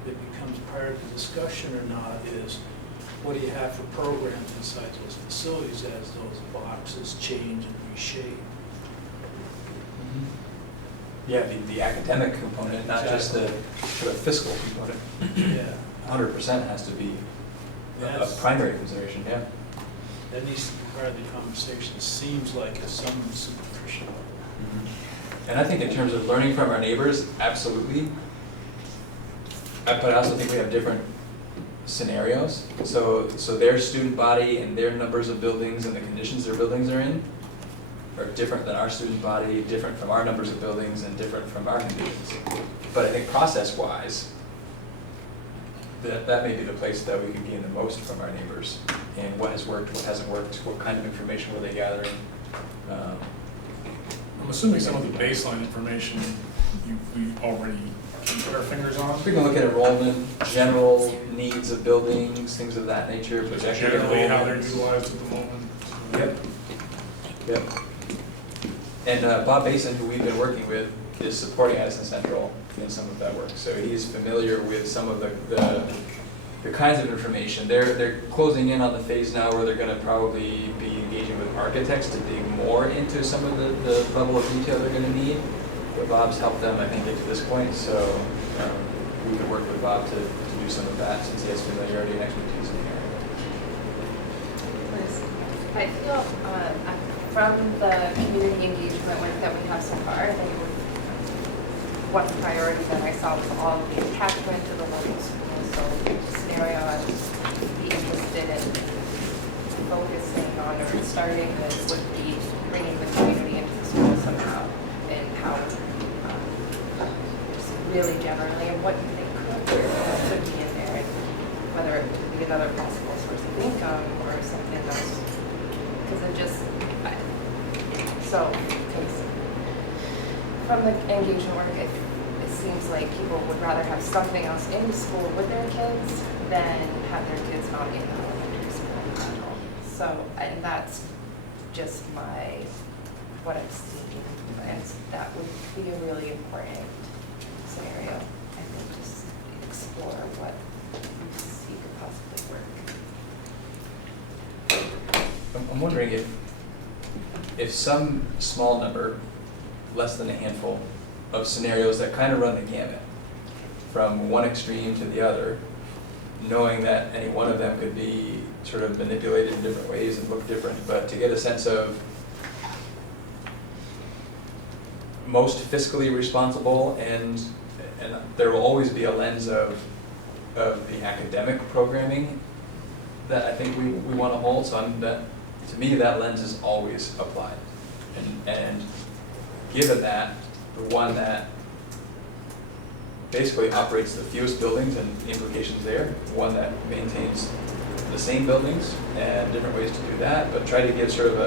if it becomes part of the discussion or not, is what do you have for programs inside those facilities as those boxes change and reshape? Yeah, the academic component, not just the sort of fiscal component. Yeah. 100% has to be a That's- primary consideration, yeah. That needs to be part of the conversation. Seems like it's some superficial. And I think in terms of learning from our neighbors, absolutely. But I also think we have different scenarios. So their student body and their numbers of buildings and the conditions their buildings are in are different than our student body, different from our numbers of buildings and different from our conditions. But I think process-wise, that may be the place that we could gain the most from our neighbors, and what has worked, what hasn't worked, what kind of information were they gathering. I'm assuming some of the baseline information we already can put our fingers on. We can look at enrollment, general needs of buildings, things of that nature, projected Generally, how they're enrollments. utilized at the moment. Yep. Yep. And Bob Basin, who we've been working with, is supporting Addison Central in some of that work. So he's familiar with some of the kinds of information. They're closing in on the phase now where they're gonna probably be engaging with architects to dig more into some of the level of detail they're gonna need. But Bob's helped them, I think, get to this point, so we could work with Bob to do some of that since he has familiarity and expertise in the area. I feel from the community engagement work that we have so far, I think one priority that I saw was all of the attachment to the local school. So scenario I would be interested in focusing on or starting with would be bringing the community into the school somehow, and how just really generally and what you think could be in there, and whether it could be another possible source of income or something else. Because it just, from the engagement work, it seems like people would rather have something else in school with their kids than have their kids not in the elementary school at all. So, and that's just what I've seen, and that would be a really important scenario. I think just explore what you see could possibly work. I'm wondering if some small number, less than a handful, of scenarios that kind of run the gamut from one extreme to the other, knowing that any one of them could be sort of manipulated in different ways and look different, but to get a sense of most fiscally responsible, and there will always be a lens of the academic programming that I think we want to hold. So to me, that lens is always applied. And given that, the one that basically operates the fewest buildings and implications there, one that maintains the same buildings and different ways to do that, but try to give sort of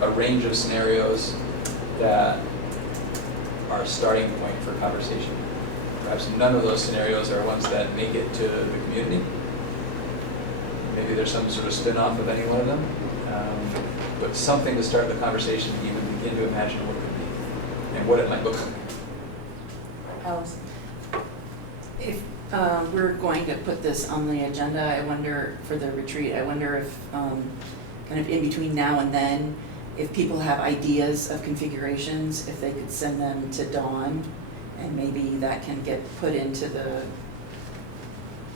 a range of scenarios that are a starting point for conversation. Perhaps none of those scenarios are ones that make it to the community. Maybe there's some sort of spin-off of any one of them, but something to start the conversation and even begin to imagine what it could be and what it might look like. Alice, if we're going to put this on the agenda, I wonder, for the retreat, I wonder if kind of in between now and then, if people have ideas of configurations, if they could send them to Dawn, and maybe that can get put into the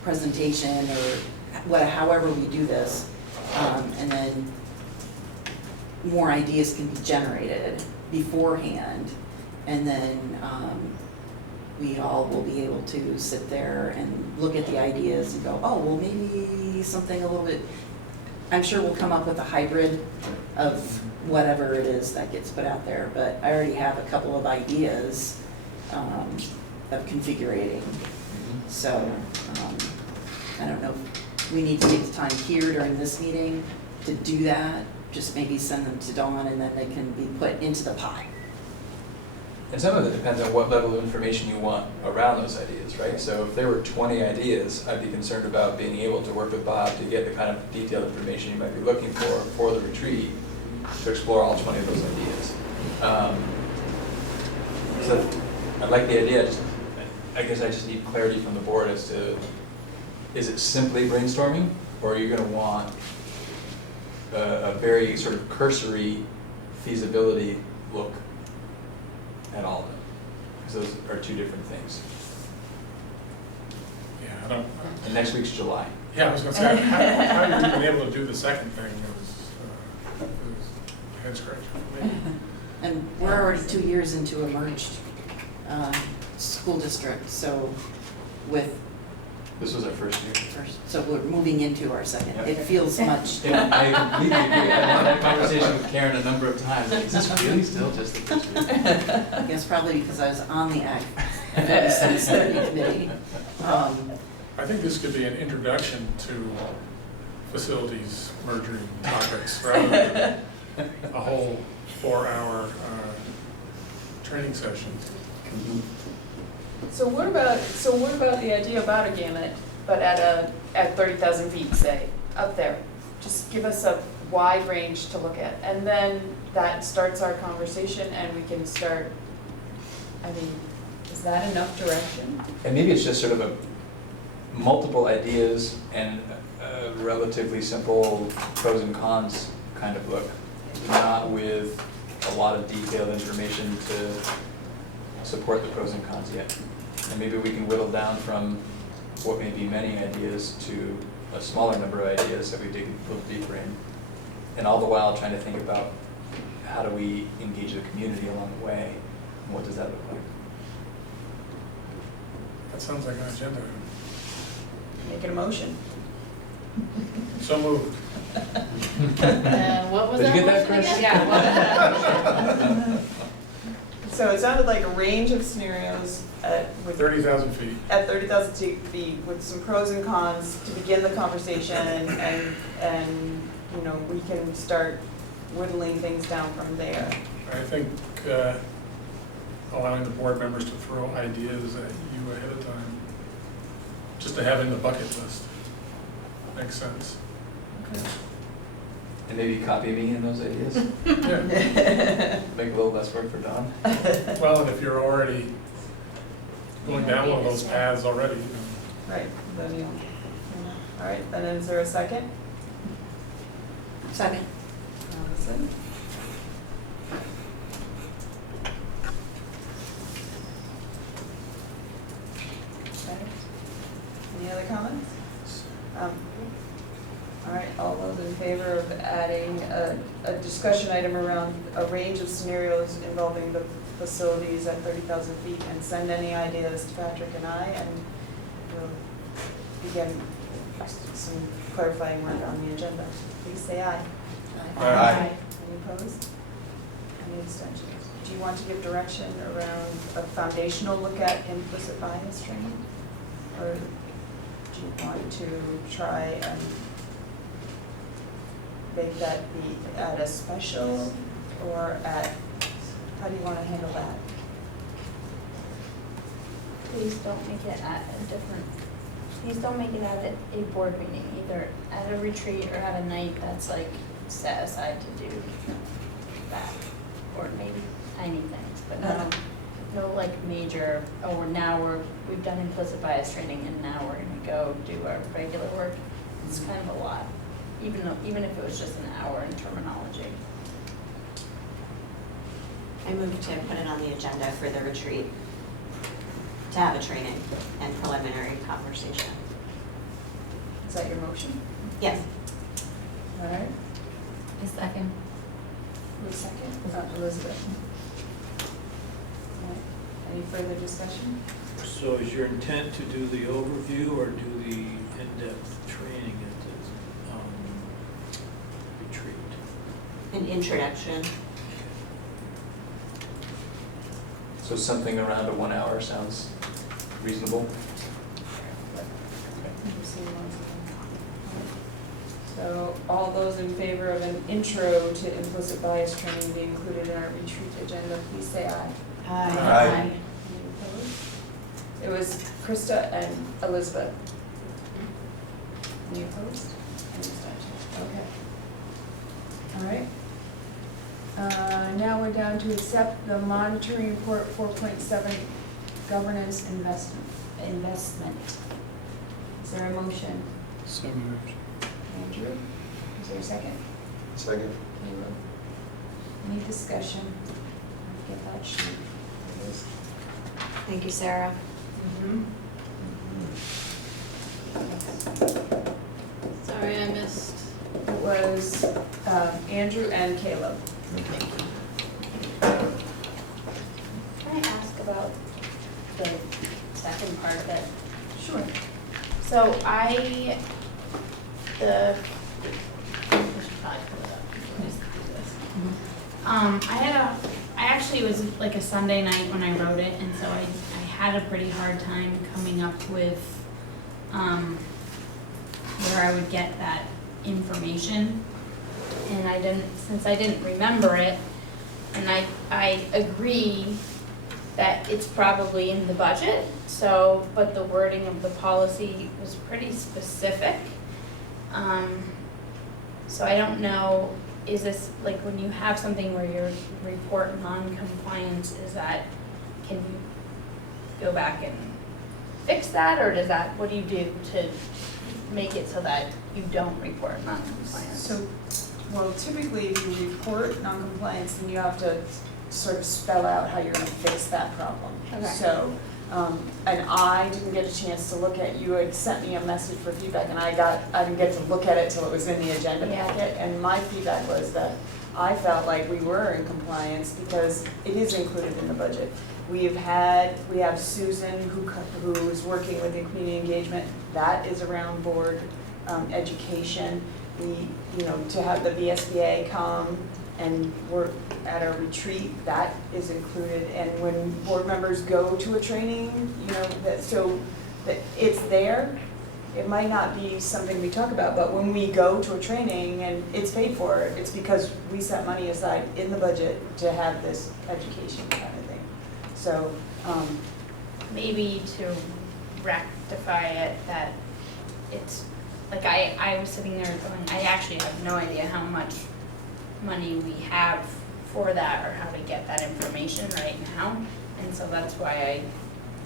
presentation or however we do this, and then more ideas can be generated beforehand, and then we all will be able to sit there and look at the ideas and go, oh, well, maybe something a little bit I'm sure we'll come up with a hybrid of whatever it is that gets put out there, but I already have a couple of ideas of configuring. So, I don't know, if we need to take the time here during this meeting to do that, just maybe send them to Dawn and then they can be put into the pie. And some of it depends on what level of information you want around those ideas, right? So if there were 20 ideas, I'd be concerned about being able to work with Bob to get the kind of detailed information you might be looking for the retreat, to explore all 20 of those ideas. So I like the idea, I guess I just need clarity from the board as to, is it simply brainstorming, or are you gonna want a very sort of cursory feasibility look at all of them? Because those are two different things. Yeah, I don't, And next week's July. yeah, I was gonna say, how you've been able to do the second thing is head scratcher for me. And we're already 2 years into a merged school district, so with This was our first year. first, so we're moving into our second. Yep. It feels much. Yeah, I completely agree. I had that conversation with Karen a number of times. Like, is this really still just the first week? I guess probably because I was on the Ag Study Committee. I think this could be an introduction to facilities merging topics rather than a whole 4-hour training session. So what about the idea about a gamut, but at 30,000 feet, say, up there? Just give us a wide range to look at, and then that starts our conversation, and we can start, I mean, is that enough direction? And maybe it's just sort of a multiple ideas and a relatively simple pros and cons kind of look, not with a lot of detailed information to support the pros and cons yet. And maybe we can whittle down from what may be many ideas to a smaller number of ideas that we dig a little deeper in. And all the while trying to think about how do we engage the community along the way, and what does that look like? That sounds like an agenda. Make it a motion. So moved. What was Did that you get that, motion Chris? again? Yeah, what was that? So it sounded like a range of scenarios with 30,000 feet. at 30,000 feet with some pros and cons to begin the conversation, and you know, we can start whittling things down from there. I think allowing the board members to throw ideas at you ahead of time, just to have in the bucket list, makes sense. And maybe copy me in those ideas, Yeah. make a little less work for Don. Well, and if you're already going down one of those paths already, you know. Right, then you, all right, then is there a second? Second. Allison? Okay. Any other comments? All right, all those in favor of adding a discussion item around a range of scenarios involving the facilities at 30,000 feet, and send any ideas to Patrick and I, and we'll begin some clarifying work on the agenda. Please say aye. Aye. Any opposed? Any abstentions? Do you want to give direction around a foundational look at implicit bias training? Or do you want to try and make that be at a special, or at, how do you want to handle that? Please don't make it at a different, please don't make it at a board meeting, either at a retreat or at a night that's like set aside to do that. Or maybe tiny things, but no like major, oh, we've done implicit bias training and now we're gonna go do our regular work. It's kind of a lot, even if it was just an hour in terminology. I move to put it on the agenda for the retreat, to have a training and preliminary conversation. Is that your motion? Yes. All right, A second. who's second? Elizabeth. All right. Any further discussion? So is your intent to do the overview or do the in-depth training at An introduction. So something around a 1 hour sounds reasonable. So all those in favor of an intro to implicit bias training being included in our retreat agenda, please say aye. Aye. Any opposed? It was Krista and Elizabeth. Any opposed? Any abstentions? Okay. All right. Now we're down to accept the monitoring report 4.7 governance investment. Is there a motion? So moved. Andrew, is there a second? Second. Caleb? Any discussion? Get that sheet. There it is. Thank you, Sarah. Sorry, I missed. It was Andrew and Caleb. Can I ask about the second part of it? Sure. So I should probably pull it up before I do this. I actually, it was like a Sunday night when I wrote it, and so I had a pretty hard time coming up with, where I would get that information. And since I didn't remember it, and I agree that it's probably in the budget, so, but the wording of the policy was pretty specific. So I don't know, is this, like, when you have something where you report non-compliance, can you go back and fix that, or what do you do to make it so that you don't report non-compliance? So, well, typically if you report noncompliance, then you have to sort of spell out how you're gonna fix that problem. Okay. So, and I didn't get a chance to look at, you had sent me a message for feedback, and I didn't get to look at it till it was in the agenda Yeah. packet, and my feedback was that I felt like we were in compliance because it is included in the budget. We have Susan who's working with the community engagement, that is around board education. To have the VSBA come and work at a retreat, that is included. And when board members go to a training, that it's there. It might not be something we talk about, but when we go to a training and it's paid for, it's because we set money aside in the budget to have this education kind of thing. So, Maybe to rectify it, that it's, like, I was sitting there going, I actually have no idea how much money we have for that or how to get that information right now. And so that's why I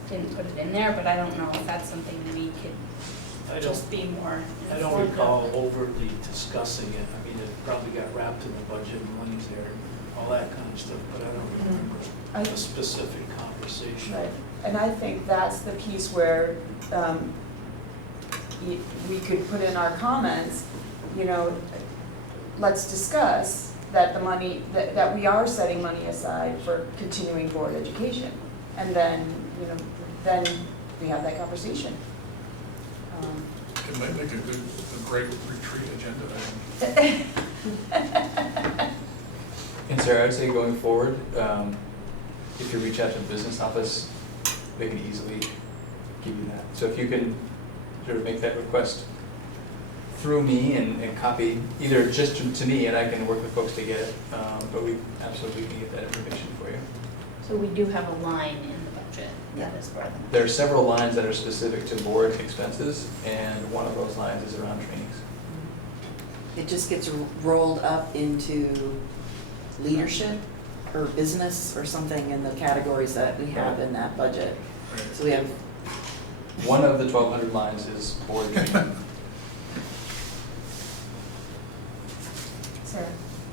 didn't put it in there, but I don't know if that's something we could just be more I informed don't of. recall overtly discussing it. I mean, it probably got wrapped in the budget and money's there, all that kind of stuff, but I don't remember a specific conversation. right, and I think that's the piece where we could put in our comments, let's discuss that the money, that we are setting money aside for continuing board education. And then, then we have that conversation. It might make a great retreat agenda item. And Sarah, I'd say going forward, if you reach out to the business office, they can easily give you that. So if you can sort of make that request through me and copy either just to me, and I can work with folks to get it, but we absolutely can get that information for you. So we do have a line in the budget that is for them. There are several lines that are specific to board expenses, and one of those lines is around trainings. It just gets rolled up into leadership or business or something in the categories that we have in that budget. So we have, One of the 1,200 lines is board training. Sarah?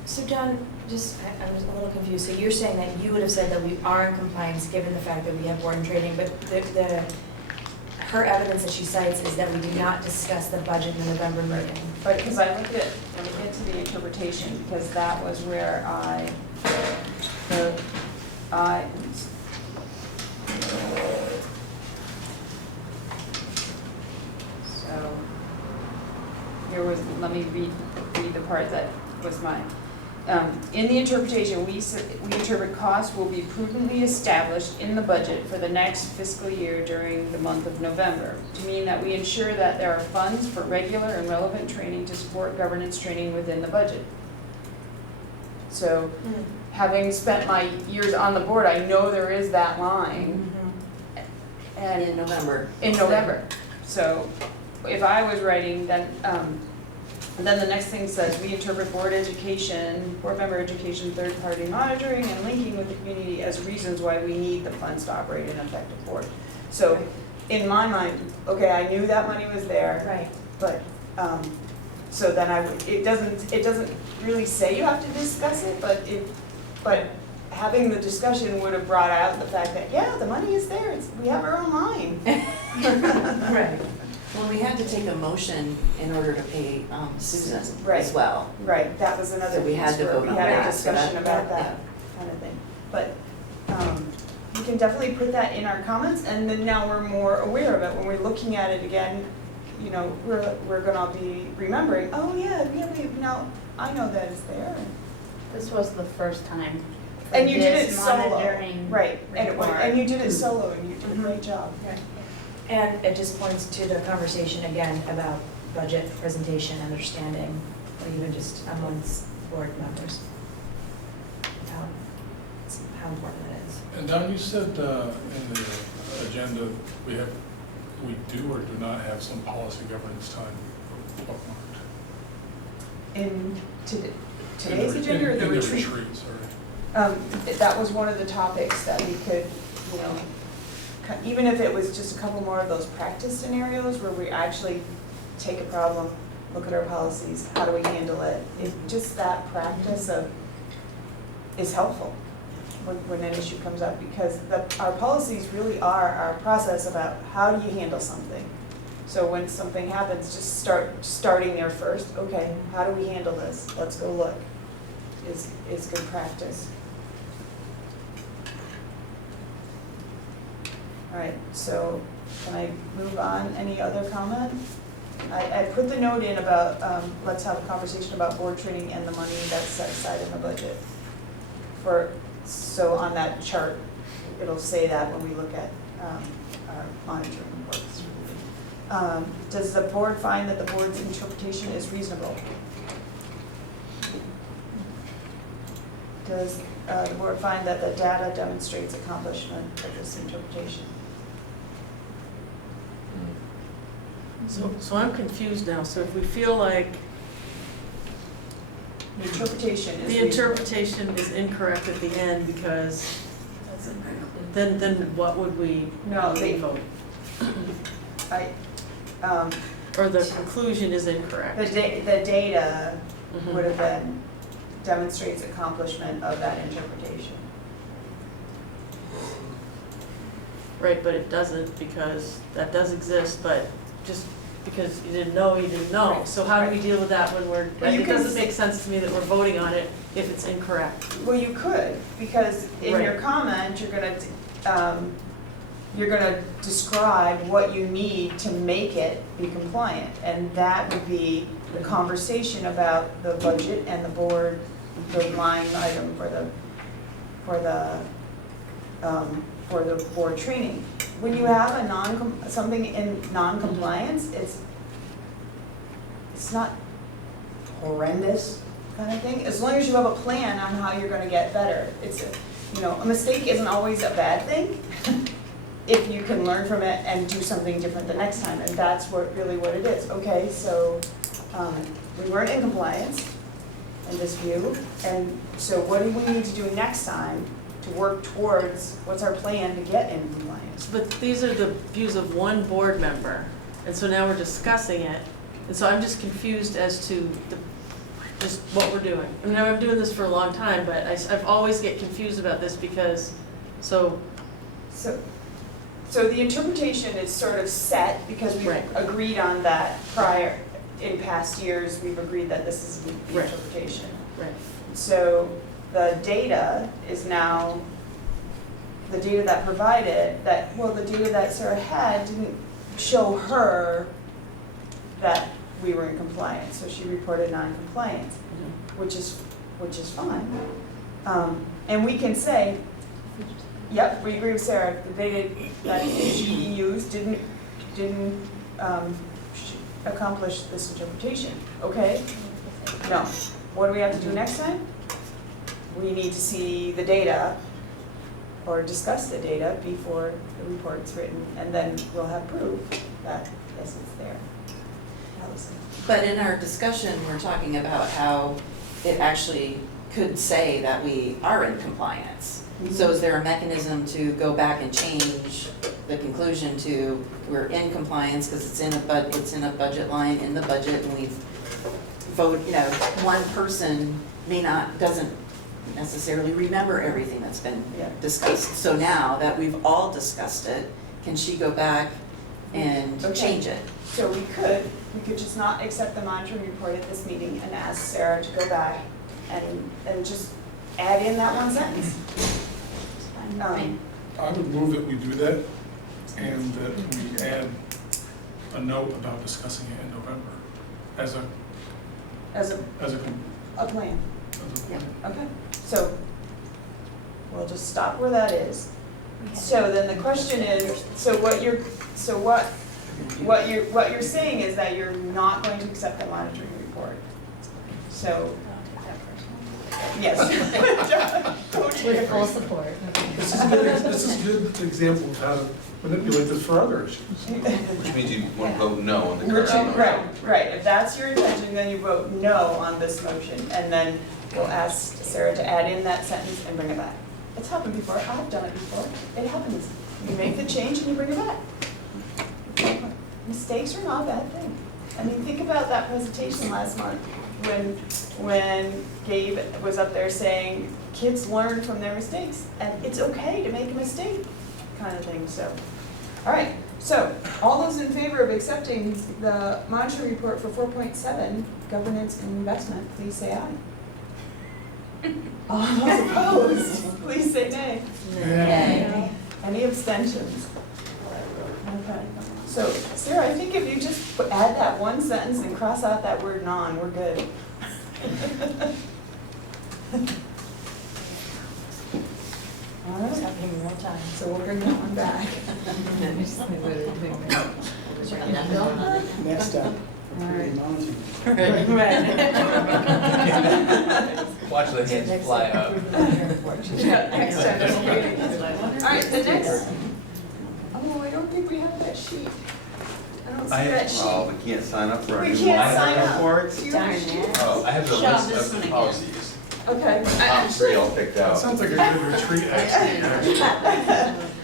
So John, I was a little confused. So you're saying that you would have said that we are in compliance given the fact that we have board and training, but her evidence that she cites is that we do not discuss the budget in the November meeting. But because I looked at, let me get to the interpretation, because that was where so, here was, let me read the part that was mine. In the interpretation, we interpret costs will be prudently established in the budget for the next fiscal year during the month of November, to mean that we ensure that there are funds for regular and relevant training to support governance training within the budget. So, having spent my years on the board, I know there is that line. And In November. in November. So if I was writing, then the next thing says, we interpret board member education, third-party monitoring and linking with the community as reasons why we need the funds to operate an effective board. So in my mind, okay, I knew that money was there, Right. but, so then it doesn't really say you have to discuss it, but having the discussion would have brought out the fact that, yeah, the money is there, we have our own line. Right. Well, we had to take a motion in order to pay Susan Right. as well. Right, that was another So we had piece to where vote we on had a that, so discussion that- about that yeah. kind of thing. But we can definitely put that in our comments, and then now we're more aware of it. When we're looking at it again, you know, we're gonna be remembering, oh yeah, now, I know that it's there. This was the first time for And you did it this solo, monitoring right, report. and you did it solo, and you did a great job. And it just points to the conversation again about budget presentation, understanding, or even just amongst board members. How important it is. And Don, you said in the agenda, we do or do not have some policy governance time bookmarked? In today's agenda or the In retreat? the retreat, sorry. That was one of the topics that we could, you know, even if it was just a couple more of those practice scenarios where we actually take a problem, look at our policies, how do we handle it? Just that practice is helpful when an issue comes up, because our policies really are our process about how do you handle something. So when something happens, just starting there first, okay, how do we handle this? Let's go look, is good practice. All right, so can I move on? Any other comment? I put the note in about, let's have a conversation about board training and the money that's set aside in the budget. So on that chart, it'll say that when we look at our monitoring reports. Does the board find that the board's interpretation is reasonable? Does the board find that the data demonstrates accomplishment of this interpretation? So I'm confused now, so if we feel like The interpretation is the interpretation is incorrect at the end because, then what would we No, vote? I, Or the conclusion is incorrect? the data Mhm. would have been, demonstrates accomplishment of that interpretation. Right, but it doesn't, because that does exist, but just because you didn't know, you didn't know. Right, So how do we right. deal with that when Well, you it can doesn't make sense to me that we're voting on it if it's incorrect. Well, you could, because in your Right. comment, you're gonna describe what you need to make it be compliant. And that would be the conversation about the budget and the board, the line item for the board training. When you have a something in non-compliance, it's not horrendous kind of thing, as long as you have a plan on how you're gonna get better. A mistake isn't always a bad thing, if you can learn from it and do something different the next time, and that's really what it is. Okay, so, we weren't in compliance in this view, and so what do we need to do next time to work towards, what's our plan to get in compliance? But these are the views of one board member, and so now we're discussing it. And so I'm just confused as to just what we're doing. I mean, I've been doing this for a long time, but I've always get confused about this because, So the interpretation is sort of set, because we've Right. agreed on that prior, in past years, we've agreed that this is the Right. interpretation. right, So the data is now, the data that provided, the data that Sarah had didn't show her that we were in compliance, so she reported non-compliance, which is which is fine. And we can say, yep, we agree with Sarah, the data that she used didn't accomplish this interpretation, okay? No. What do we have to do next time? We need to see the data or discuss the data before the report's written, and then we'll have proof that, yes, it's there. Allison. But in our discussion, we're talking about how it actually could say that we are in compliance. So is there a mechanism to go back and change the conclusion to we're in compliance because it's in a budget line in the budget, and we've one person doesn't necessarily remember everything that's been discussed. So now that we've all discussed it, can she go back and change it? So we could just not accept the monitoring report at this meeting and ask Sarah to go back and just add in that one sentence. I would move that we do that, and that we add a note about discussing it in November as a plan. plan. Okay, so we'll just stop where that is. So then the question is, what you're saying is that you're not going to accept the monitoring report. So, yes. With full support. This is a good example of how to manipulate this for other issues. Which means you want to vote no on the current. Right. If that's your intention, then you vote no on this motion, and then we'll ask Sarah to add in that sentence and bring it back. It's happened before. I've done it before. It happens. You make the change and you bring it back. Mistakes are not a bad thing. I mean, think about that presentation last month when Gabe was up there saying kids learn from their mistakes, and it's okay to make a mistake, kind of thing. So, all right. So, all those in favor of accepting the monitoring report for 4.7, governance and investment, please say aye. All those opposed, please say nay. Nay. Any abstentions? Okay. So, Sarah, I think if you just add that one sentence and cross out that word non, we're good. All right. Having real time. So we'll bring that one back. Next up, Alright. monitoring. Watch the hands fly up. Yeah, next time. All right, the next. Oh, I don't think we have that sheet. I don't see that sheet. Oh, we can't sign up for our We new can't sign monitor up. reports? Do you have a sheet? Oh, I have the Shove list this of one the again. policies. Okay. Top three all picked That out. sounds like a good retreat, actually.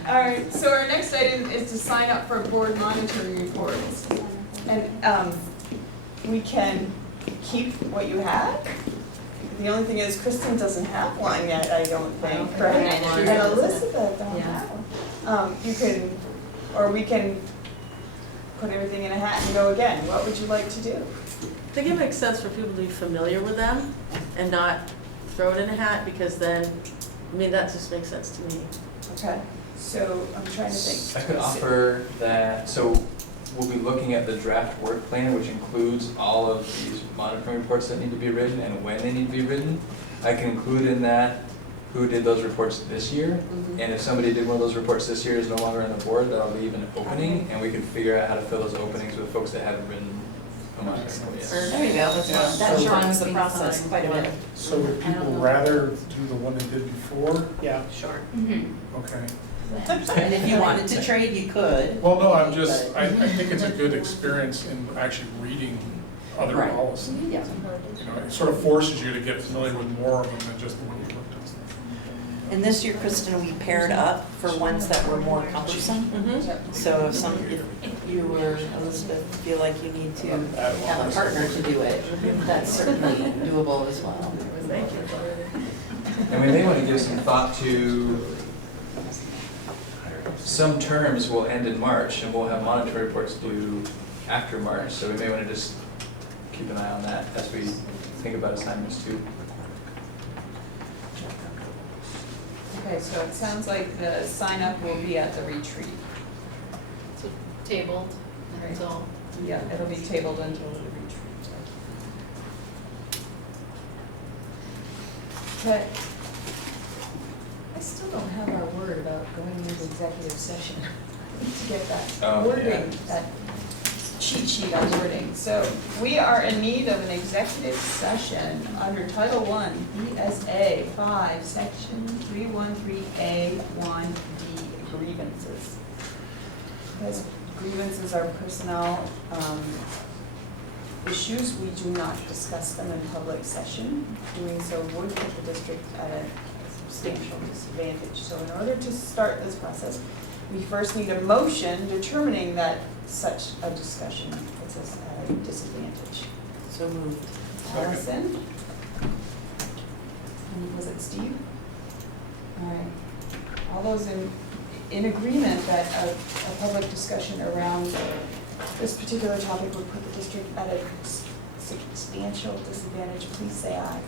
All right, so our next item is to sign up for board monitoring reports. And we can keep what you have. The only thing is Kristen doesn't have one yet, I don't think, right? And Elizabeth don't have one. You can, or we can put everything in a hat and go again. What would you like to do? I think it makes sense for people to be familiar with them and not throw it in a hat, because then, I mean, that just makes sense to me. Okay, so I'm trying to think. I could offer that, so we'll be looking at the draft work plan, which includes all of these monitoring reports that need to be written and when they need to be written. I can include in that who did those reports this year, and if somebody did one of those reports this year is no longer on the board, that'll leave an opening, and we can figure out how to fill those openings with folks that haven't written a monitoring report yet. There you go, that shortens the process quite a bit. So would people rather do the one they did before? Yeah. Sure. Okay. And if you wanted to trade, you could. Well, no, I think it's a good experience in actually reading other Right. policies. Yeah. You know, it sort of forces you to get familiar with more of them than just the one you looked at. And this year, Kristen, we paired up for ones that were more cumbersome. So if you or Elizabeth feel like you need to have a partner to do it, that's certainly doable as well. Thank you. And we may want to give some thought to, some terms will end in March, and we'll have monitoring reports due after March, so we may want to just keep an eye on that as we think about assignments too. Okay, so it sounds like the sign up will be at the retreat. So tabled until. Yeah, it'll be tabled until the retreat. Okay. I still don't have our word about going into executive session. I need to get that Oh, wording, yeah. that cheat sheet on wording. So we are in need of an executive session under Title I, BSA 5, Section 313A1D, grievances. Because grievances are personnel issues, we do not discuss them in public session. Doing so would put the district at a substantial disadvantage. So in order to start this process, we first need a motion determining that such a discussion puts us at a disadvantage. So moved. Allison? And was it Steve? All right. All those in agreement that a public discussion around this particular topic would put the district at a substantial disadvantage, please say aye.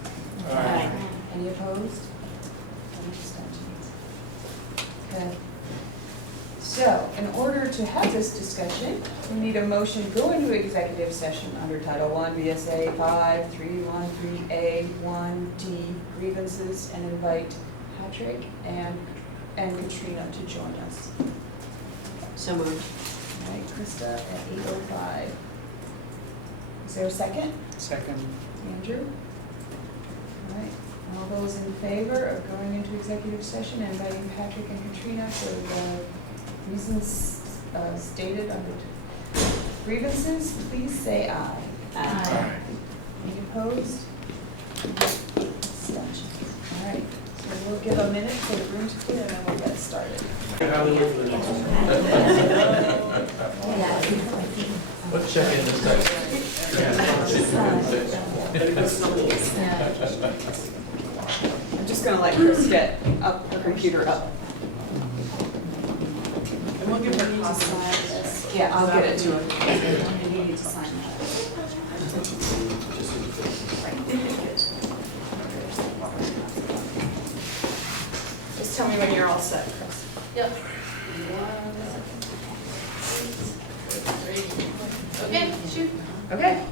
Aye. Any opposed? Any abstentions? Okay. So, in order to have this discussion, we need a motion to go into executive session under Title I, BSA 5313A1D, grievances, and invite Patrick and Katrina to join us. So moved. All right, Krista at 8:05. Is there a second? Second. Andrew? All right, all those in favor of going into executive session and inviting Patrick and Katrina for the reasons stated under grievances, please say aye. Aye. Any opposed? Abstentions. All right, so we'll give a minute for the room to clear and then we'll get started. Let's check in this time. I'm just gonna let Chris get up, her computer up. And we'll give her a To copy. sign this. Yeah, I'll get it to her. And you need to sign that. Just tell me when you're all set, Chris. Yep. Okay, shoot. Okay.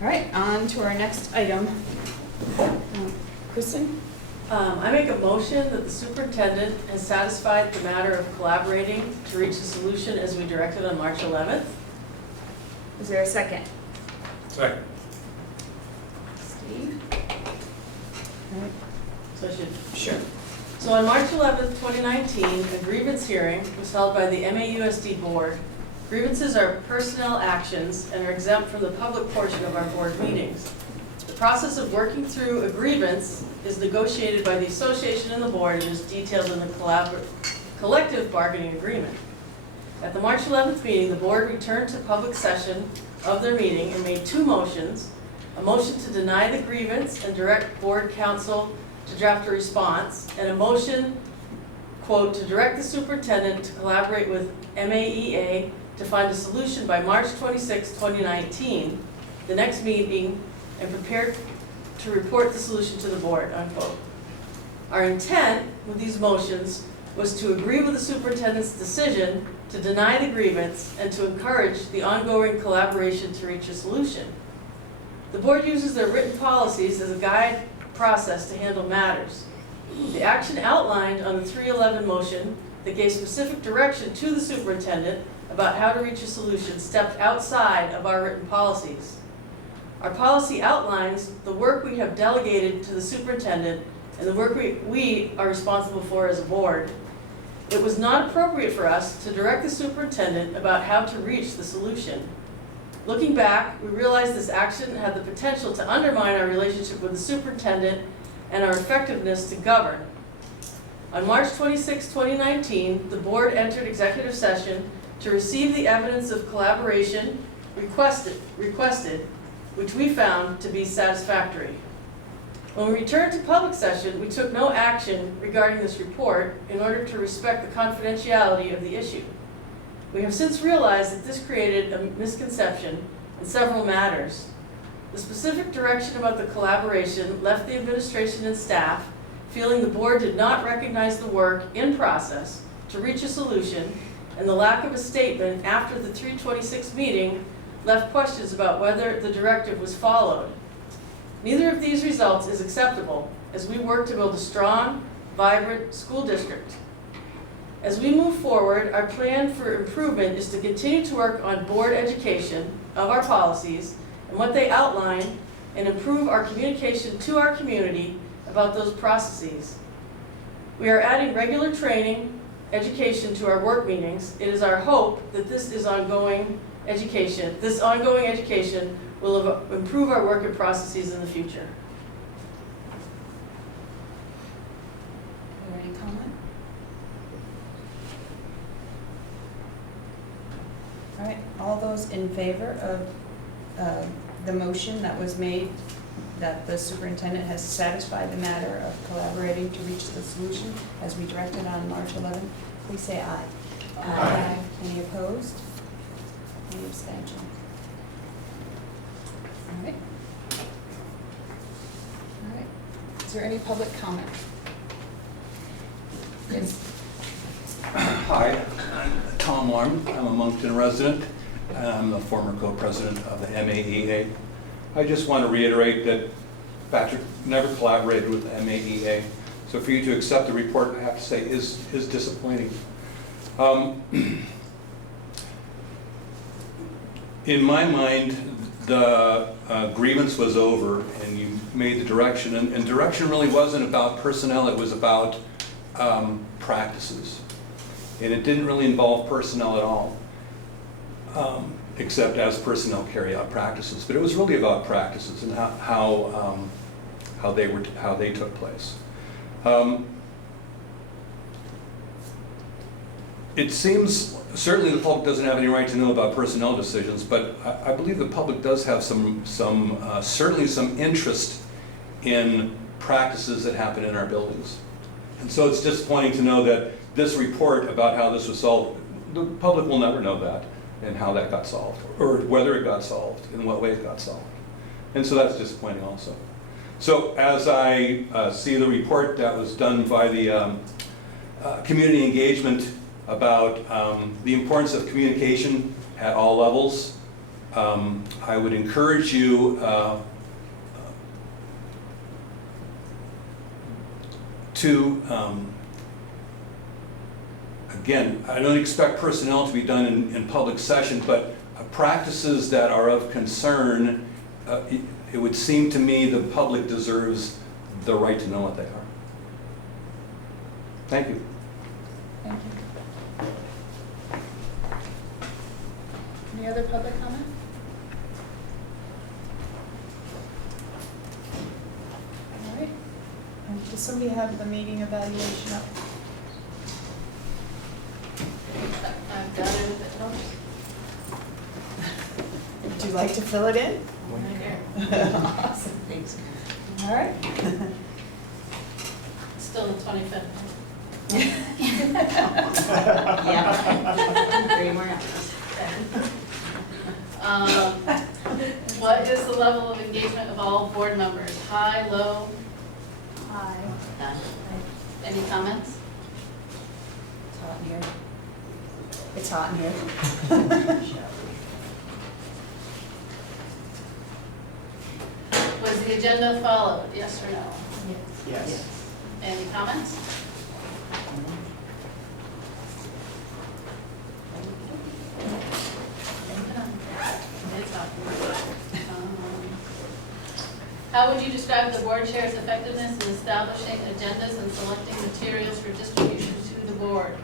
All right, on to our next item. Kristen? I make a motion that the superintendent has satisfied the matter of collaborating to reach a solution as we directed on March 11th. Is there a second? Second. Steve? All right. So I should. Sure. So on March 11th, 2019, a grievance hearing was held by the MAUSD board. Grievances are personnel actions and are exempt from the public portion of our board meetings. The process of working through a grievance is negotiated by the association and the board and is detailed in the collective bargaining agreement. At the March 11th meeting, the board returned to public session of their meeting and made two motions. A motion to deny the grievance and direct board counsel to draft a response, and a motion, quote, to direct the superintendent to collaborate with MAEA to find a solution by March 26, 2019, the next meeting, and prepare to report the solution to the board, unquote. Our intent with these motions was to agree with the superintendent's decision to deny the grievance and to encourage the ongoing collaboration to reach a solution. The board uses their written policies as a guide process to handle matters. The action outlined on the 311 motion that gave specific direction to the superintendent about how to reach a solution stepped outside of our written policies. Our policy outlines the work we have delegated to the superintendent and the work we are responsible for as a board. It was not appropriate for us to direct the superintendent about how to reach the solution. Looking back, we realized this action had the potential to undermine our relationship with the superintendent and our effectiveness to govern. On March 26, 2019, the board entered executive session to receive the evidence of collaboration requested, which we found to be satisfactory. When we returned to public session, we took no action regarding this report in order to respect the confidentiality of the issue. We have since realized that this created a misconception in several matters. The specific direction about the collaboration left the administration and staff feeling the board did not recognize the work in process to reach a solution, and the lack of a statement after the 326 meeting left questions about whether the directive was followed. Neither of these results is acceptable, as we work to build a strong, vibrant school district. As we move forward, our plan for improvement is to continue to work on board education of our policies and what they outline, and improve our communication to our community about those processes. We are adding regular training, education to our work meetings. It is our hope that this ongoing education will improve our work and processes in the future. Any comment? All right, all those in favor of the motion that was made, that the superintendent has satisfied the matter of collaborating to reach the solution as we directed on March 11th, please say aye. Aye. Any opposed? Any abstention? All right. All right. Is there any public comment? Yes. Hi, I'm Tom Larm. I'm a Moncton resident. I'm the former co-president of the MAEA. I just want to reiterate that Patrick never collaborated with the MAEA. So for you to accept the report, I have to say, is disappointing. In my mind, the grievance was over and you made the direction. And direction really wasn't about personnel, it was about practices. And it didn't really involve personnel at all, except as personnel carry out practices. But it was really about practices and how they took place. It seems, certainly the public doesn't have any right to know about personnel decisions, but I believe the public does have certainly some interest in practices that happen in our buildings. And so it's disappointing to know that this report about how this was solved, the public will never know that and how that got solved, or whether it got solved, in what way it got solved. And so that's disappointing also. So as I see the report that was done by the community engagement about the importance of communication at all levels, I would encourage you to, again, I don't expect personnel to be done in public session, but practices that are of concern, it would seem to me the public deserves the right to know what they are. Thank you. Thank you. Any other public comment? All right. Does somebody have the meeting evaluation up? I've got it if it helps. Would you like to fill it in? Awesome, thanks. All right. Still the 25th. Yeah. 3 more hours. What is the level of engagement of all board members? High, low? Hi. Done. Any comments? It's hot in here. It's hot in here. Was the agenda followed, yes or no? Yes. Any comments? It's not. How would you describe the board chair's effectiveness in establishing agendas and selecting materials for distribution to the board?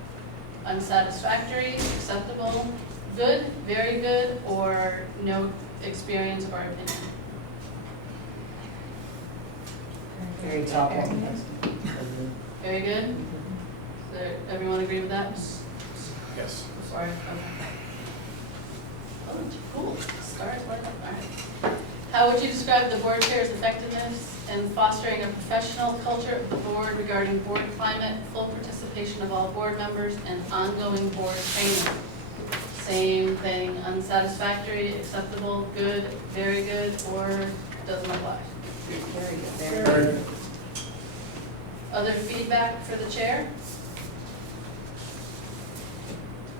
Unsatisfactory, acceptable, good, very good, or no experience or opinion? Very top one. Very good? So everyone agree with that? Yes. Sorry. Okay. Oh, cool. Stars light up. All right. How would you describe the board chair's effectiveness in fostering a professional culture of the board regarding board climate, full participation of all board members, and ongoing board training? Same thing, unsatisfactory, acceptable, good, very good, or doesn't apply? Very good. Very good. Other feedback for the chair?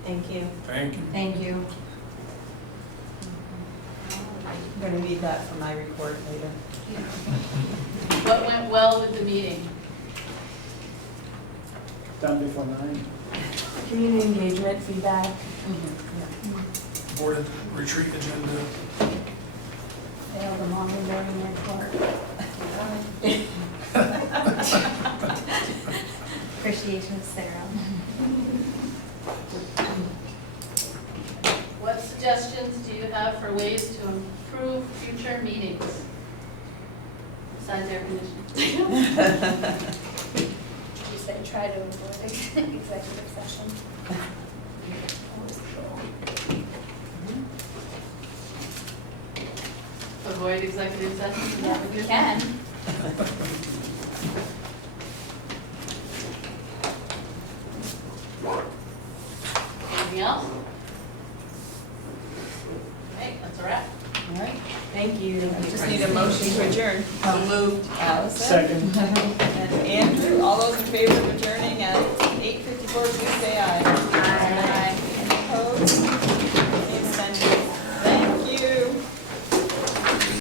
Thank you. Thank you. Thank you. I'm gonna need that for my report later. What went well with the meeting? Done before 9. Community engagement, feedback. Board retreat agenda. Failed the mom and learning report. Appreciation of Sarah. What suggestions do you have for ways to improve future meetings? Besides air conditioning. You said try to avoid executive session. Avoid executive sessions, is that what We you're can. saying? Anything else? Okay, that's a wrap. All right, thank you. Just need a motion to adjourn. Moved. Second. And Andrew, all those in favor of adjourning at 8:54, please say aye.